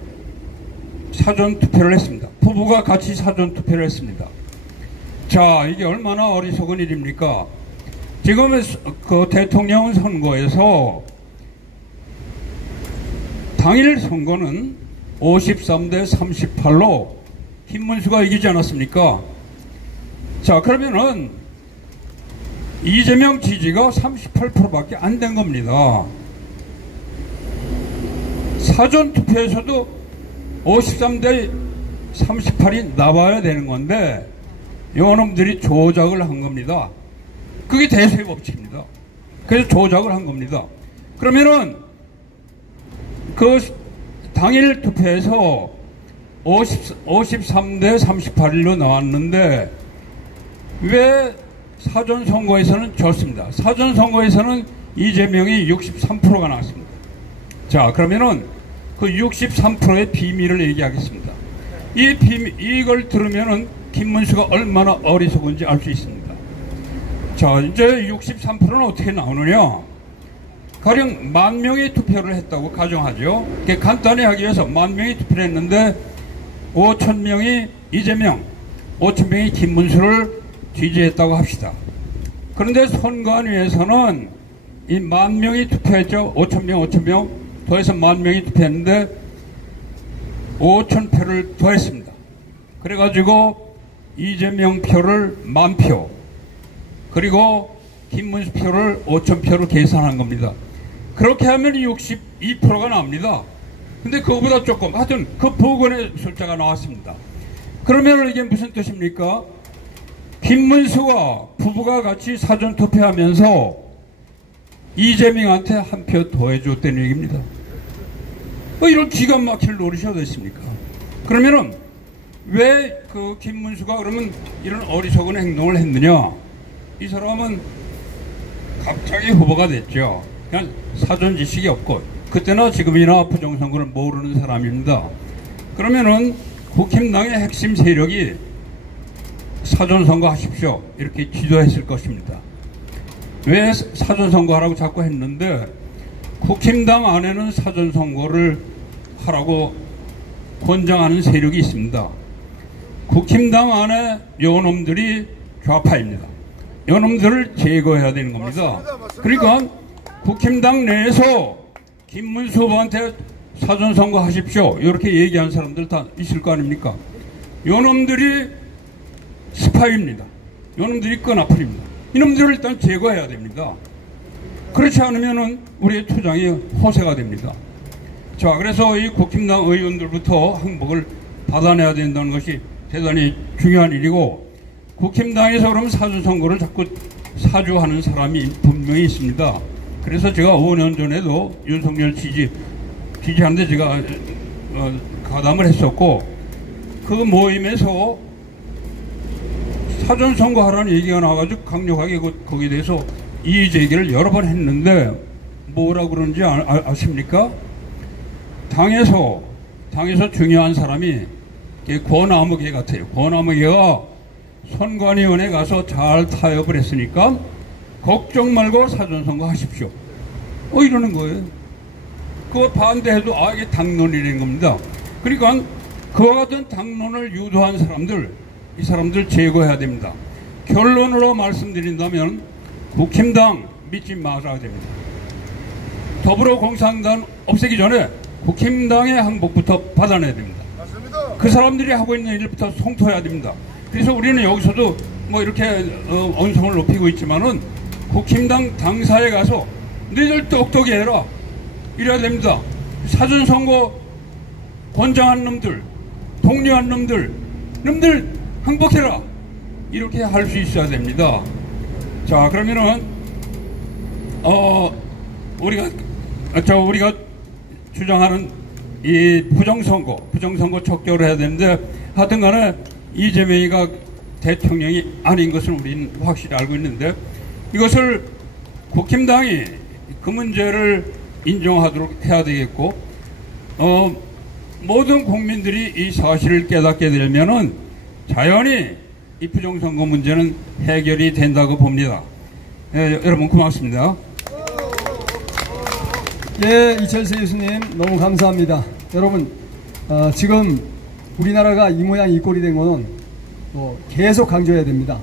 사전 투표를 했습니다. 부부가 같이 사전 투표를 했습니다. 자, 이게 얼마나 어리석은 일입니까? 지금 그 대통령 선거에서 당일 선거는 53대 38로 김문수가 이기지 않았습니까? 자, 그러면은 이재명 지지가 38%밖에 안 된 겁니다. 사전 투표에서도 53대 38이 나와야 되는 건데 요놈들이 조작을 한 겁니다. 그게 대세의 법칙입니다. 그래서 조작을 한 겁니다. 그러면은 그 당일 투표에서 53대 38일로 나왔는데 왜 사전선거에서는 졌습니다. 사전선거에서는 이재명이 63%가 나왔습니다. 자, 그러면은 그 63%의 비밀을 얘기하겠습니다. 이걸 들으면은 김문수가 얼마나 어리석은지 알 수 있습니다. 자, 이제 63%는 어떻게 나오느냐? 가령 10,000명이 투표를 했다고 가정하죠. 간단히 하기 위해서 10,000명이 투표를 했는데 5,000명이 이재명, 5,000명이 김문수를 지지했다고 합시다. 그런데 선관위에서는 이 10,000명이 투표했죠. 5,000명 더해서 10,000명이 투표했는데 5,000표를 더했습니다. 그래가지고 이재명 표를 10,000표 그리고 김문수 표를 5,000표로 계산한 겁니다. 그렇게 하면 62%가 나옵니다. 근데 그거보다 조금 하여튼 그 보건의 숫자가 나왔습니다. 그러면 이게 무슨 뜻입니까? 김문수와 부부가 같이 사전투표하면서 이재명한테 한 표 더해줬다는 얘기입니다. 이런 기가 막힐 노릇이 어디 있습니까? 그러면은 왜 그 김문수가 그러면 이런 어리석은 행동을 했느냐? 이 사람은 갑자기 후보가 됐죠. 그냥 사전 지식이 없고 그때나 지금이나 부정선거를 모르는 사람입니다. 그러면은 국힘당의 핵심 세력이 사전선거 하십시오 이렇게 지도했을 것입니다. 왜 사전선거 하라고 자꾸 했는데 국힘당 안에는 사전선거를 하라고 권장하는 세력이 있습니다. 국힘당 안에 요놈들이 좌파입니다. 요놈들을 제거해야 되는 겁니다. 그러니까 국힘당 내에서 김문수 후보한테 사전선거 하십시오 이렇게 얘기한 사람들 다 있을 거 아닙니까? 요놈들이 스파이입니다. 요놈들이 끈아풀입니다. 이놈들을 일단 제거해야 됩니다. 그렇지 않으면은 우리의 투쟁이 호세가 됩니다. 자, 그래서 이 국힘당 의원들부터 항복을 받아내야 된다는 것이 대단히 중요한 일이고 국힘당에서 그러면 사전선거를 자꾸 사주하는 사람이 분명히 있습니다. 그래서 제가 5년 전에도 윤석열 지지하는데 제가 가담을 했었고 그 모임에서 사전선거 하라는 얘기가 나와가지고 강력하게 거기에 대해서 이의 제기를 여러 번 했는데 뭐라고 그러는지 아십니까? 당에서 중요한 사람이 권아무개 같아요. 권아무개가 선관위원회 가서 잘 타협을 했으니까 걱정 말고 사전선거 하십시오. 이러는 거예요. 그거 반대해도 이게 당론이라는 겁니다. 그러니까 그와 같은 당론을 유도한 사람들, 이 사람들 제거해야 됩니다. 결론으로 말씀드린다면 국힘당 믿지 말아야 됩니다. 더불어공산당 없애기 전에 국힘당의 항복부터 받아내야 됩니다. 맞습니다. 그 사람들이 하고 있는 일부터 송토해야 됩니다. 그래서 우리는 여기서도 뭐 이렇게 언성을 높이고 있지만은 국힘당 당사에 가서 너희들 똑똑히 해라 이래야 됩니다. 사전선거 권장한 놈들, 독려한 놈들 항복해라 이렇게 할 수 있어야 됩니다. 자, 그러면은 우리가 주장하는 이 부정선거 척결을 해야 되는데, 하여튼간에 이재명이가 대통령이 아닌 것은 우리는 확실히 알고 있는데, 이것을 국힘당이 그 문제를 인정하도록 해야 되겠고, 모든 국민들이 이 사실을 깨닫게 되면은 자연히 이 부정선거 문제는 해결이 된다고 봅니다. 여러분 고맙습니다. 예, 이철세 교수님 너무 감사합니다. 여러분 지금 우리나라가 이 모양 이 꼴이 된 거는 계속 강조해야 됩니다.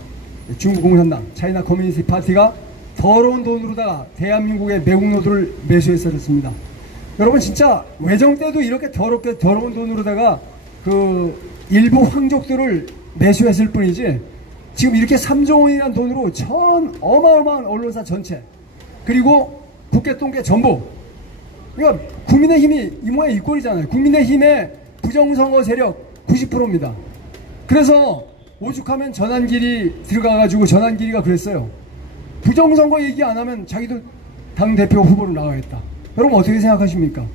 중국 공산당, 차이나 커뮤니스트 파티가 더러운 돈으로다가 대한민국의 매국노들을 매수해서 그렇습니다. 여러분 진짜 외정 때도 이렇게 더러운 돈으로다가 그 일부 황족들을 매수했을 뿐이지, 지금 이렇게 3조 원이라는 돈으로 어마어마한 언론사 전체, 그리고 국회 전부, 그러니까 국민의힘이 이 모양 이 꼴이잖아요. 국민의힘의 부정선거 세력 90%입니다. 그래서 오죽하면 전환길이 들어가가지고 전환길이가 그랬어요. 부정선거 얘기 안 하면 자기도 당대표 후보로 나가겠다. 여러분 어떻게 생각하십니까?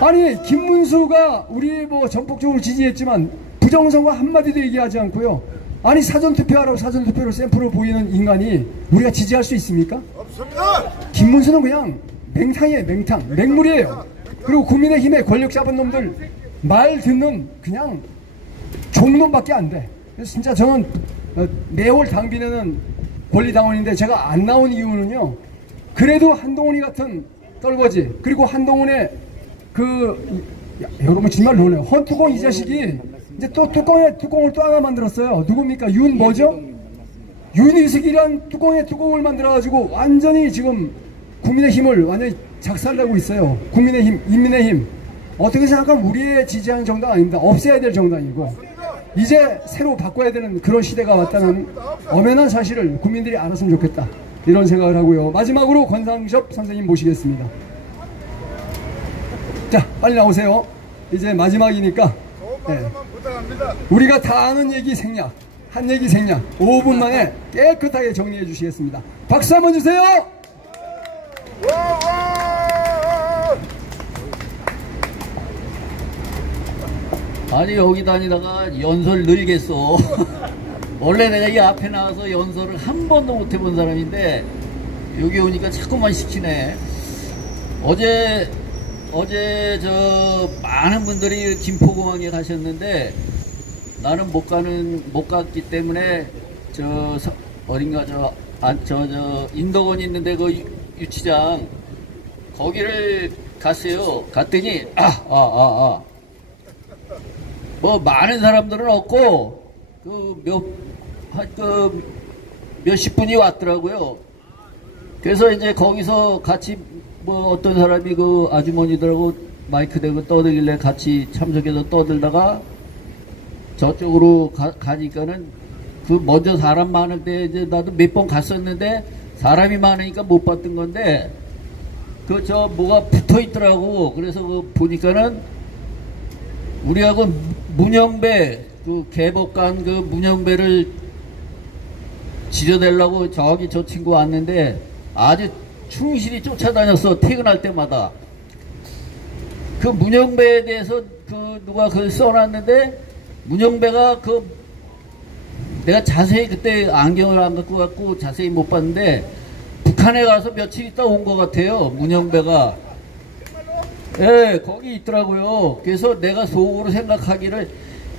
아니 김문수가 우리 전폭적으로 지지했지만 부정선거 한마디도 얘기하지 않고요. 아니 사전투표하라고 사전투표로 샘플을 보이는 인간이 우리가 지지할 수 있습니까? 없습니다. 김문수는 그냥 맹탕이에요. 맹물이에요. 그리고 국민의힘의 권력 잡은 놈들 말 듣는 그냥 종놈밖에 안 돼. 그래서 진짜 저는 매월 당비내는 권리당원인데 제가 안 나온 이유는요, 그래도 한동훈이 같은 떨거지, 그리고 한동훈의 여러분 정말 놀래요. 헌뚜껑 이 자식이 이제 또 뚜껑을 또 하나 만들었어요. 누굽니까? 윤희숙이란 뚜껑을 만들어가지고 완전히 지금 국민의힘을 완전히 작살내고 있어요. 인민의힘. 어떻게 생각하면 우리의 지지하는 정당 아닙니다. 없애야 될 정당이고, 이제 새로 바꿔야 되는 그런 시대가 왔다는 엄연한 사실을 국민들이 알았으면 좋겠다, 이런 생각을 하고요. 마지막으로 권상섭 선생님 모시겠습니다. 자, 빨리 나오세요. 이제 마지막이니까. 네. 우리가 다 아는 얘기 생략, 한 얘기 생략 5분 만에 깨끗하게 정리해 주시겠습니다. 박수 한번 주세요. 아니 여기 다니다가 연설 늘겠어. 원래 내가 이 앞에 나와서 연설을 한 번도 못 해본 사람인데 여기 오니까 자꾸만 시키네. 어제 많은 분들이 김포공항에 가셨는데 나는 못 갔기 때문에 어딘가 인덕원 있는데 그 유치장 거기를 갔어요. 갔더니 뭐 많은 사람들은 없고 몇십 분이 왔더라고요. 그래서 이제 거기서 같이 어떤 사람이 그 아주머니들하고 마이크 대고 떠들길래 같이 참석해서 떠들다가 저쪽으로 가니까는 먼저 사람 많을 때 이제 나도 몇 번 갔었는데 사람이 많으니까 못 봤던 건데 뭐가 붙어 있더라고. 그래서 보니까는 우리가 문영배 개복간 문영배를 지져내려고 저기 저 친구 왔는데 아주 충실히 쫓아다녔어. 퇴근할 때마다. 그 문영배에 대해서 누가 써놨는데 문영배가 내가 자세히 그때 안경을 안 갖고 갔고 자세히 못 봤는데 북한에 가서 며칠 있다 온 것 같아요. 문영배가. 예, 거기 있더라고요. 그래서 내가 속으로 생각하기를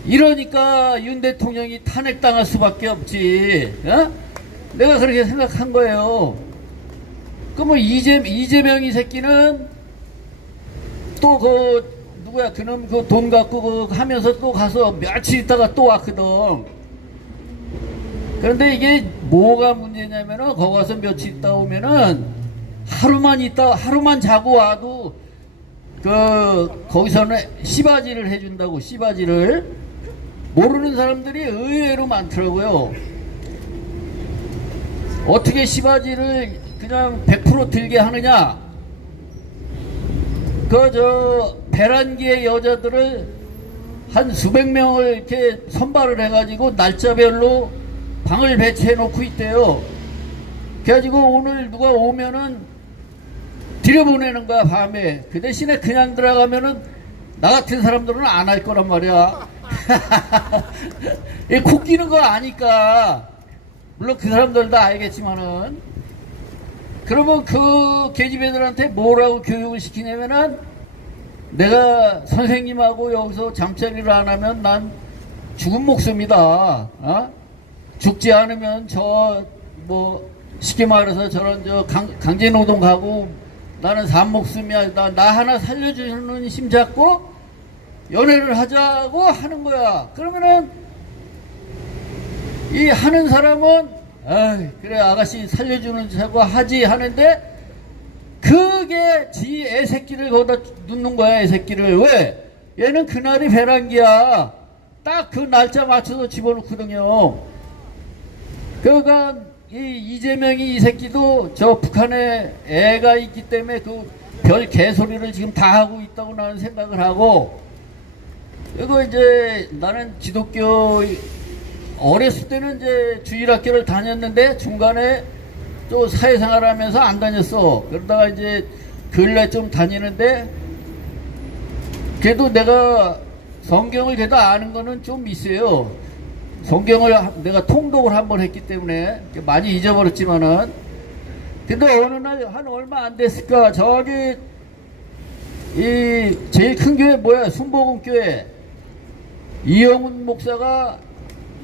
이러니까 윤 대통령이 탄핵당할 수밖에 없지. 어? 내가 그렇게 생각한 거예요. 이재명 이 새끼는 또 누구야 그놈 돈 갖고 하면서 또 가서 며칠 있다가 또 왔거든. 그런데 이게 뭐가 문제냐면은 거기 가서 며칠 있다 오면은 하루만 자고 와도 거기서는 씨바지를 해준다고. 씨바지를 모르는 사람들이 의외로 많더라고요. 어떻게 씨바지를 그냥 100% 들게 하느냐. 배란기의 여자들을 한 수백 명을 이렇게 선발을 해가지고 날짜별로 방을 배치해 놓고 있대요. 그래가지고 오늘 누가 오면은 들여보내는 거야, 밤에. 그 대신에 그냥 들어가면은 나 같은 사람들은 안 할 거란 말이야. 코 끼는 거 아니까. 물론 그 사람들도 알겠지만은. 그러면 그 계집애들한테 뭐라고 교육을 시키냐면은 내가 선생님하고 여기서 잠자리를 안 하면 난 죽은 목숨이다. 죽지 않으면 쉽게 말해서 저런 강제노동 가고 나는 산 목숨이야. 나 하나 살려주는 힘 잡고 연애를 하자고 하는 거야. 그러면은 이 하는 사람은 그래 아가씨 살려주는 자고 하지 하는데 그게 지 애새끼를 거기다 눕는 거야. 애새끼를. 왜? 얘는 그날이 배란기야. 딱 그 날짜 맞춰서 집어넣거든요. 그러니까 이재명이 이 새끼도 저 북한에 애가 있기 때문에 그 별 개소리를 지금 다 하고 있다고 나는 생각을 하고, 이거 이제 나는 기독교 어렸을 때는 이제 주일학교를 다녔는데 중간에 또 사회생활 하면서 안 다녔어. 그러다가 이제 근래 좀 다니는데 그래도 내가 성경을 그래도 아는 거는 좀 있어요. 성경을 내가 통독을 한번 했기 때문에 많이 잊어버렸지만은, 근데 어느 날 한 얼마 안 됐을까 저기 이 제일 큰 교회 뭐야, 순복음교회 이영훈 목사가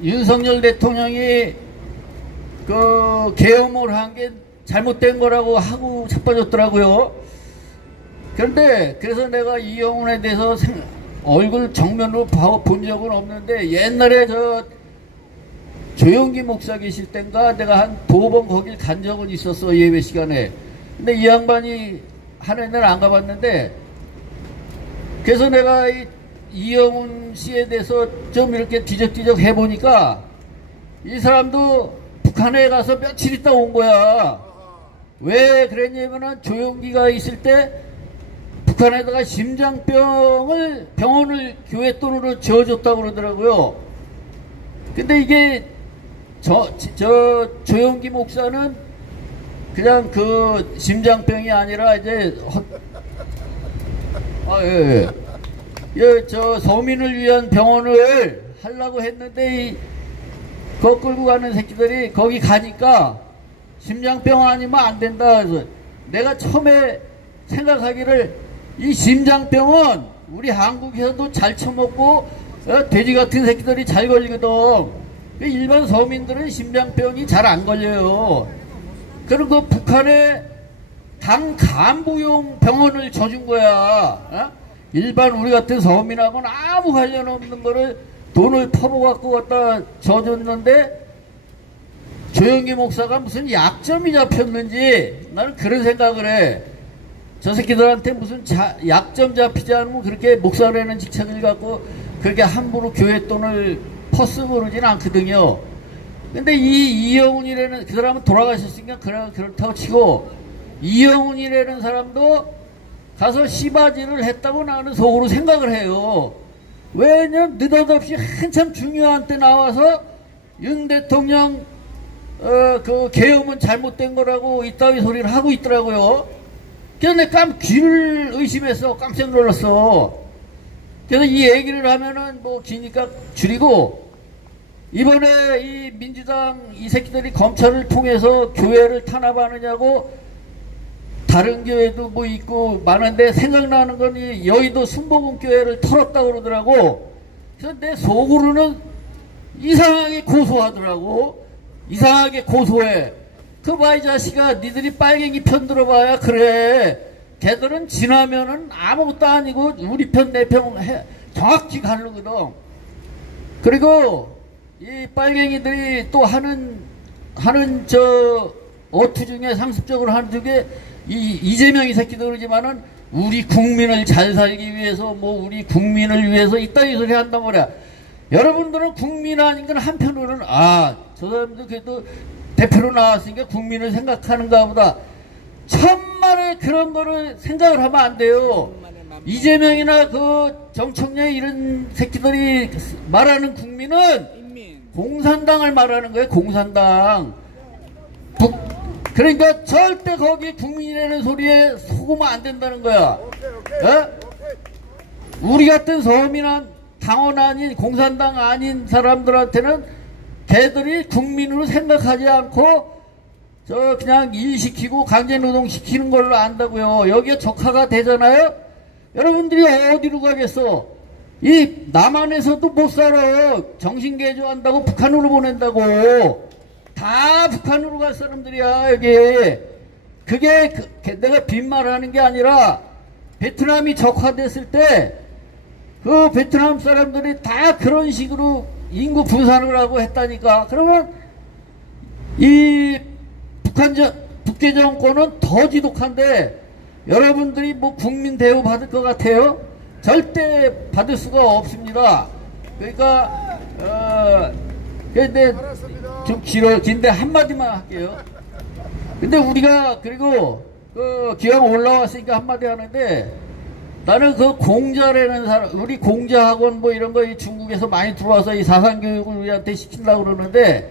윤석열 대통령이 그 계엄을 한 게 잘못된 거라고 하고 자빠졌더라고요. 그런데 그래서 내가 이영훈에 대해서 얼굴 정면으로 본 적은 없는데, 옛날에 조영기 목사 계실 땐가 내가 한 2번 거길 간 적은 있었어, 예배 시간에. 근데 이 양반이 하는 데는 안 가봤는데, 그래서 내가 이영훈 씨에 대해서 좀 이렇게 뒤적뒤적 해보니까 이 사람도 북한에 가서 며칠 있다 온 거야. 왜 그랬냐면은 조영기가 있을 때 북한에다가 병원을 교회 돈으로 지어줬다고 그러더라고요. 근데 이게 조영기 목사는 그냥 그 심장병이 아니라 이제 서민을 위한 병원을 하려고 했는데 그거 끌고 가는 새끼들이 거기 가니까 심장병 아니면 안 된다. 그래서 내가 처음에 생각하기를 이 심장병은 우리 한국에서도 잘 처먹고 돼지 같은 새끼들이 잘 걸리거든. 일반 서민들은 심장병이 잘 안 걸려요. 그리고 북한에 당 간부용 병원을 줘준 거야. 일반 우리 같은 서민하고는 아무 관련 없는 거를 돈을 퍼부어갖고 갖다 줘줬는데, 조영기 목사가 무슨 약점이 잡혔는지 나는 그런 생각을 해. 저 새끼들한테 무슨 약점 잡히지 않으면 그렇게 목사라는 직책을 갖고 그렇게 함부로 교회 돈을 퍼쓰고 그러진 않거든요. 근데 이영훈이라는 그 사람은 돌아가셨으니까 그렇다고 치고, 이영훈이라는 사람도 가서 씨바지를 했다고 나는 속으로 생각을 해요. 왜냐면 느닷없이 한참 중요한 때 나와서 윤 대통령 그 계엄은 잘못된 거라고 이따위 소리를 하고 있더라고요. 그래서 내가 귀를 의심해서 깜짝 놀랐어. 그래서 이 얘기를 하면은 뭐 기니까 줄이고, 이번에 이 민주당 이 새끼들이 검찰을 통해서 교회를 탄압하느냐고 다른 교회도 뭐 있고 많은데 생각나는 건 이 여의도 순복음교회를 털었다 그러더라고. 그래서 내 속으로는 이상하게 고소하더라고. 이상하게 고소해. 그 봐 이 자식아, 니들이 빨갱이 편 들어봐야 그래. 걔들은 지나면은 아무것도 아니고 우리 편 내 편 정확히 가르거든. 그리고 이 빨갱이들이 또 하는 어투 중에 상습적으로 하는 중에 이재명이 새끼도 그러지만은 우리 국민을 잘 살기 위해서 뭐 우리 국민을 위해서 이따위 소리 한단 말이야. 여러분들은 국민 아닌가 한편으로는 저 사람도 그래도 대표로 나왔으니까 국민을 생각하는가 보다. 천만에 그런 거를 생각을 하면 안 돼요. 이재명이나 그 정청래 이런 새끼들이 말하는 국민은 공산당을 말하는 거예요. 공산당. 그러니까 절대 거기 국민이라는 소리에 속으면 안 된다는 거야. 우리 같은 서민한 당원 아닌 공산당 아닌 사람들한테는 걔들이 국민으로 생각하지 않고 그냥 일시키고 강제노동 시키는 걸로 안다고요. 여기에 적화가 되잖아요. 여러분들이 어디로 가겠어? 이 남한에서도 못 살아. 정신개조한다고 북한으로 보낸다고. 다 북한으로 갈 사람들이야 여기. 그게 내가 빈말하는 게 아니라 베트남이 적화됐을 때 그 베트남 사람들이 다 그런 식으로 인구 분산을 하고 했다니까. 그러면 이 북계 정권은 더 지독한데 여러분들이 뭐 국민 대우 받을 것 같아요? 절대 받을 수가 없습니다. 그러니까 근데 좀 긴데 한마디만 할게요. 근데 우리가 그리고 기왕 올라왔으니까 한마디 하는데, 나는 그 공자라는 사람, 우리 공자학원 뭐 이런 거 중국에서 많이 들어와서 이 사상교육을 우리한테 시킨다고 그러는데,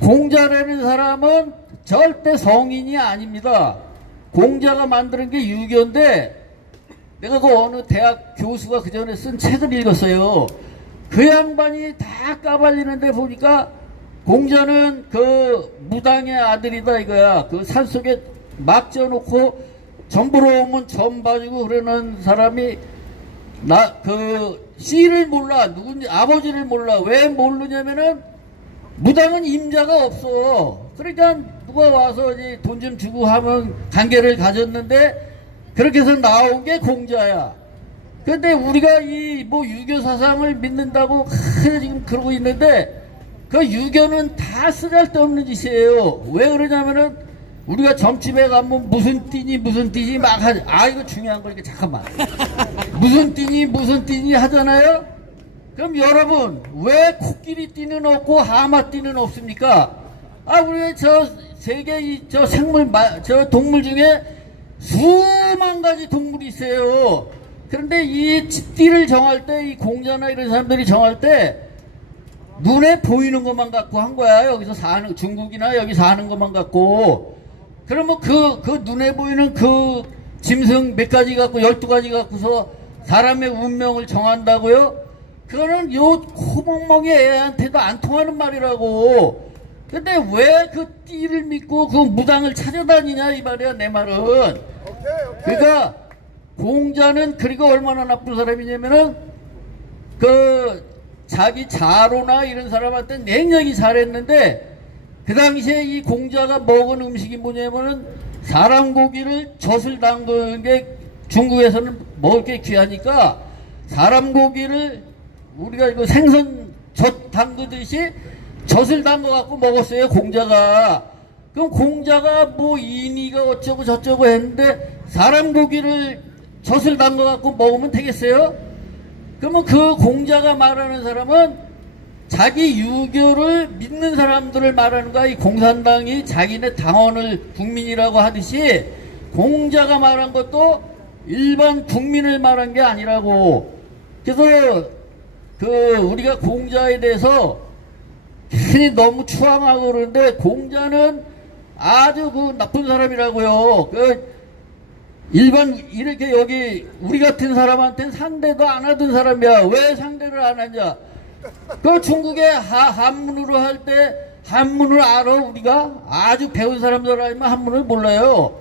공자라는 사람은 절대 성인이 아닙니다. 공자가 만드는 게 유교인데, 내가 그 어느 대학 교수가 그 전에 쓴 책을 읽었어요. 그 양반이 다 까발리는데 보니까 공자는 그 무당의 아들이다 이거야. 그 산속에 막 쪄놓고 전 보러 오면 전 봐주고 그러는 사람이 씨를 몰라. 누군지 아버지를 몰라. 왜 모르냐면은 무당은 임자가 없어. 그러니까 누가 와서 이제 돈 좀 주고 하면 관계를 가졌는데 그렇게 해서 나온 게 공자야. 근데 우리가 이 뭐 유교 사상을 믿는다고 지금 그러고 있는데 그 유교는 다 쓰잘데없는 짓이에요. 왜 그러냐면은 우리가 점집에 가면 무슨 띠니 막 하지. 이거 중요한 거니까 잠깐만. 무슨 띠니 하잖아요. 그럼 여러분 왜 코끼리 띠는 없고 하마 띠는 없습니까? 우리 저 세계 저 생물 저 동물 중에 수만 가지 동물이 있어요. 그런데 이 띠를 정할 때 이 공자나 이런 사람들이 정할 때 눈에 보이는 것만 갖고 한 거야. 여기서 사는 중국이나 여기 사는 것만 갖고. 그러면 그 눈에 보이는 그 짐승 몇 가지 갖고 12가지 갖고서 사람의 운명을 정한다고요? 그거는 요 코멍멍이 애한테도 안 통하는 말이라고. 근데 왜 그 띠를 믿고 그 무당을 찾아다니냐 이 말이야 내 말은. 그러니까 공자는 그리고 얼마나 나쁜 사람이냐면은 자기 자로나 이런 사람한테 냉정히 잘했는데 그 당시에 이 공자가 먹은 음식이 뭐냐면은 사람 고기를 젖을 담그는 게 중국에서는 먹을 게 귀하니까 사람 고기를 우리가 이거 생선 젖 담그듯이 젖을 담궈 갖고 먹었어요 공자가. 그럼 공자가 뭐 인의가 어쩌고 저쩌고 했는데 사람 고기를 젖을 담궈 갖고 먹으면 되겠어요? 그러면 그 공자가 말하는 사람은 자기 유교를 믿는 사람들을 말하는 거야. 이 공산당이 자기네 당원을 국민이라고 하듯이 공자가 말한 것도 일반 국민을 말한 게 아니라고. 그래서 우리가 공자에 대해서 괜히 너무 추앙하고 그러는데 공자는 아주 나쁜 사람이라고요. 일반 이렇게 여기 우리 같은 사람한테는 상대도 안 하던 사람이야. 왜 상대를 안 하냐? 중국에 한문으로 할 때 한문을 알아 우리가? 아주 배운 사람들 아니면 한문을 몰라요.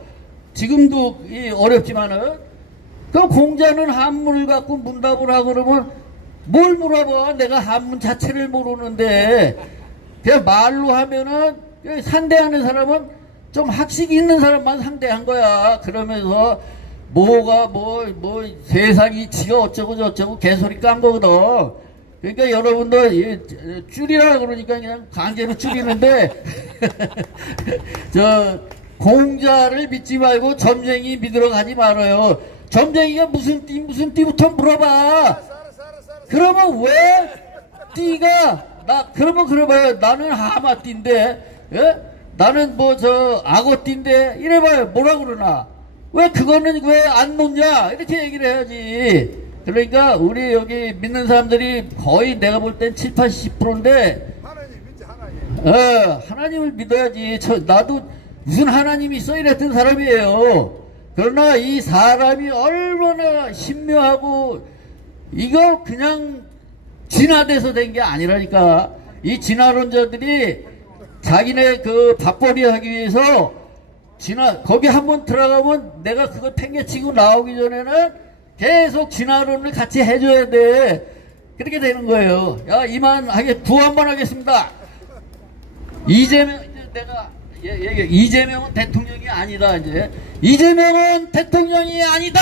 지금도 어렵지만은. 공자는 한문을 갖고 문답을 하고 그러면 뭘 물어봐? 내가 한문 자체를 모르는데. 그냥 말로 하면은 상대하는 사람은 좀 학식이 있는 사람만 상대한 거야. 그러면서 세상이 지가 어쩌고 저쩌고 개소리 깐 거거든. 그러니까 여러분들 줄이라 그러니까 그냥 강제로 줄이는데 공자를 믿지 말고 점쟁이 믿으러 가지 말아요. 점쟁이가 무슨 띠부터 물어봐. 그러면 왜 띠가 그러면 그래봐요. 나는 하마띠인데, 예? 나는 뭐 악어띠인데 이래봐요. 뭐라 그러나? 왜 그거는 왜 안 놓냐? 이렇게 얘기를 해야지. 그러니까 우리 여기 믿는 사람들이 거의 내가 볼 땐 70-80%인데 하나님을 믿어야지. 나도 무슨 하나님이 있어 이랬던 사람이에요. 그러나 이 사람이 얼마나 신묘하고 이거 그냥 진화돼서 된 게 아니라니까. 이 진화론자들이 자기네 그 밥벌이 하기 위해서 거기 한번 들어가면 내가 그거 팽개치고 나오기 전에는 계속 진화론을 같이 해줘야 돼. 그렇게 되는 거예요. 야, 두 한 번 하겠습니다. 이재명, 이제 내가, 이재명은 대통령이 아니다, 이제. 이재명은 대통령이 아니다!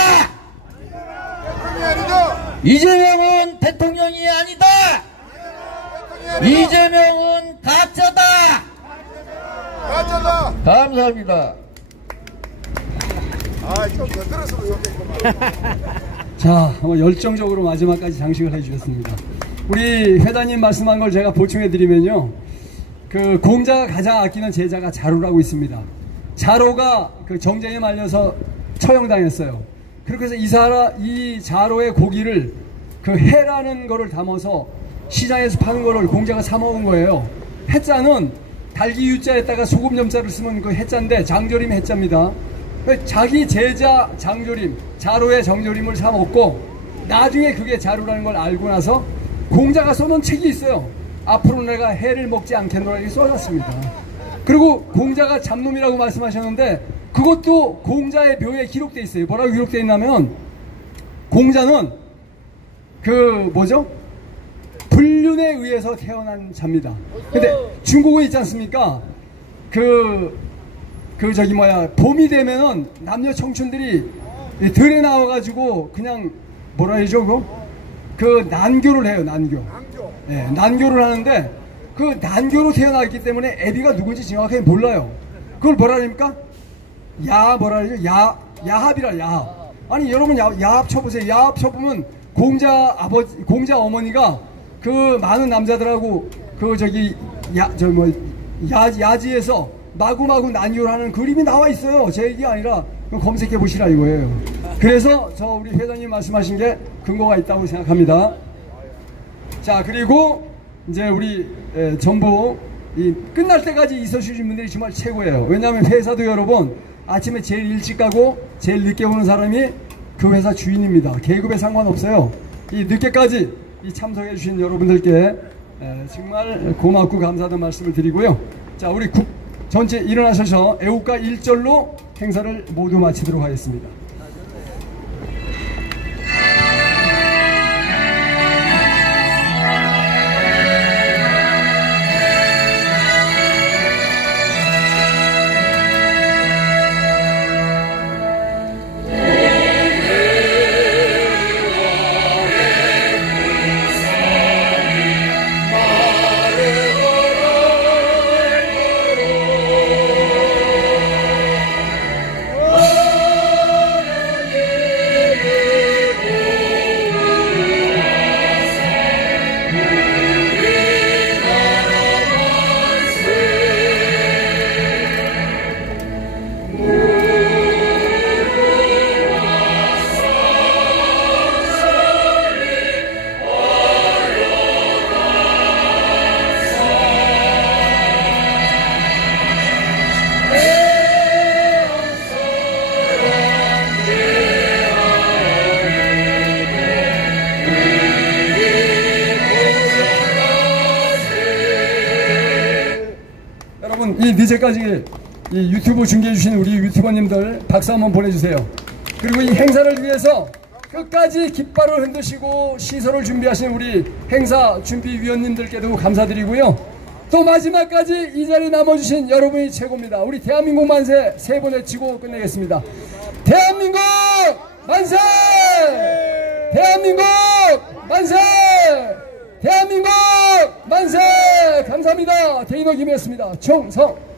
이재명은 대통령이 아니다! 이재명은 가짜다! 감사합니다. 좀 더 들었으면 좋겠구만. 자, 열정적으로 마지막까지 장식을 해주셨습니다. 우리 회장님 말씀한 걸 제가 보충해드리면요. 그 공자가 가장 아끼는 제자가 자로라고 있습니다. 자로가 그 정쟁에 말려서 처형당했어요. 그렇게 해서 이 자로의 고기를 그 해라는 거를 담아서 시장에서 파는 거를 공자가 사 먹은 거예요. 해자는 달기 유자에다가 소금 염자를 쓰면 그 해자인데 장조림 해자입니다. 자기 제자 장조림, 자로의 장조림을 사 먹고 나중에 그게 자로라는 걸 알고 나서 공자가 써놓은 책이 있어요. 앞으로 내가 해를 먹지 않겠노라 이렇게 써놨습니다. 그리고 공자가 잡놈이라고 말씀하셨는데 그것도 공자의 묘에 기록되어 있어요. 뭐라고 기록되어 있냐면 공자는 불륜에 의해서 태어난 자입니다. 근데 중국은 있지 않습니까? 봄이 되면은 남녀 청춘들이 들에 나와가지고 그냥 뭐라 해야죠? 난교를 해요, 난교. 네, 난교를 하는데 그 난교로 태어나기 때문에 애비가 누군지 정확하게 몰라요. 그걸 뭐라 그럽니까? 야합이라, 야합. 아니, 여러분, 야합 쳐보세요. 야합 쳐보면 공자 어머니가 그 많은 남자들하고 야지에서 마구마구 난교를 하는 그림이 나와 있어요. 제 얘기가 아니라 검색해 보시라 이거예요. 그래서 우리 회장님 말씀하신 게 근거가 있다고 생각합니다. 자, 그리고 이제 우리 전부 끝날 때까지 있어주신 분들이 정말 최고예요. 왜냐하면 회사도 여러분 아침에 제일 일찍 가고 제일 늦게 오는 사람이 그 회사 주인입니다. 계급에 상관없어요. 이 늦게까지 참석해 주신 여러분들께 정말 고맙고 감사하다는 말씀을 드리고요. 자, 우리 전체 일어나셔서 애국가 1절로 행사를 모두 마치도록 하겠습니다. 이 늦게까지 이 유튜브 중계해주신 우리 유튜버님들 박수 한번 보내주세요. 그리고 이 행사를 위해서 끝까지 깃발을 흔드시고 시설을 준비하신 우리 행사 준비위원님들께도 감사드리고요. 또 마지막까지 이 자리에 남아주신 여러분이 최고입니다. 우리 대한민국 만세 세 번 외치고 끝내겠습니다. 대한민국 만세! 대한민국 만세! 대한민국 만세! 감사합니다. 대인호 김이었습니다. 총성!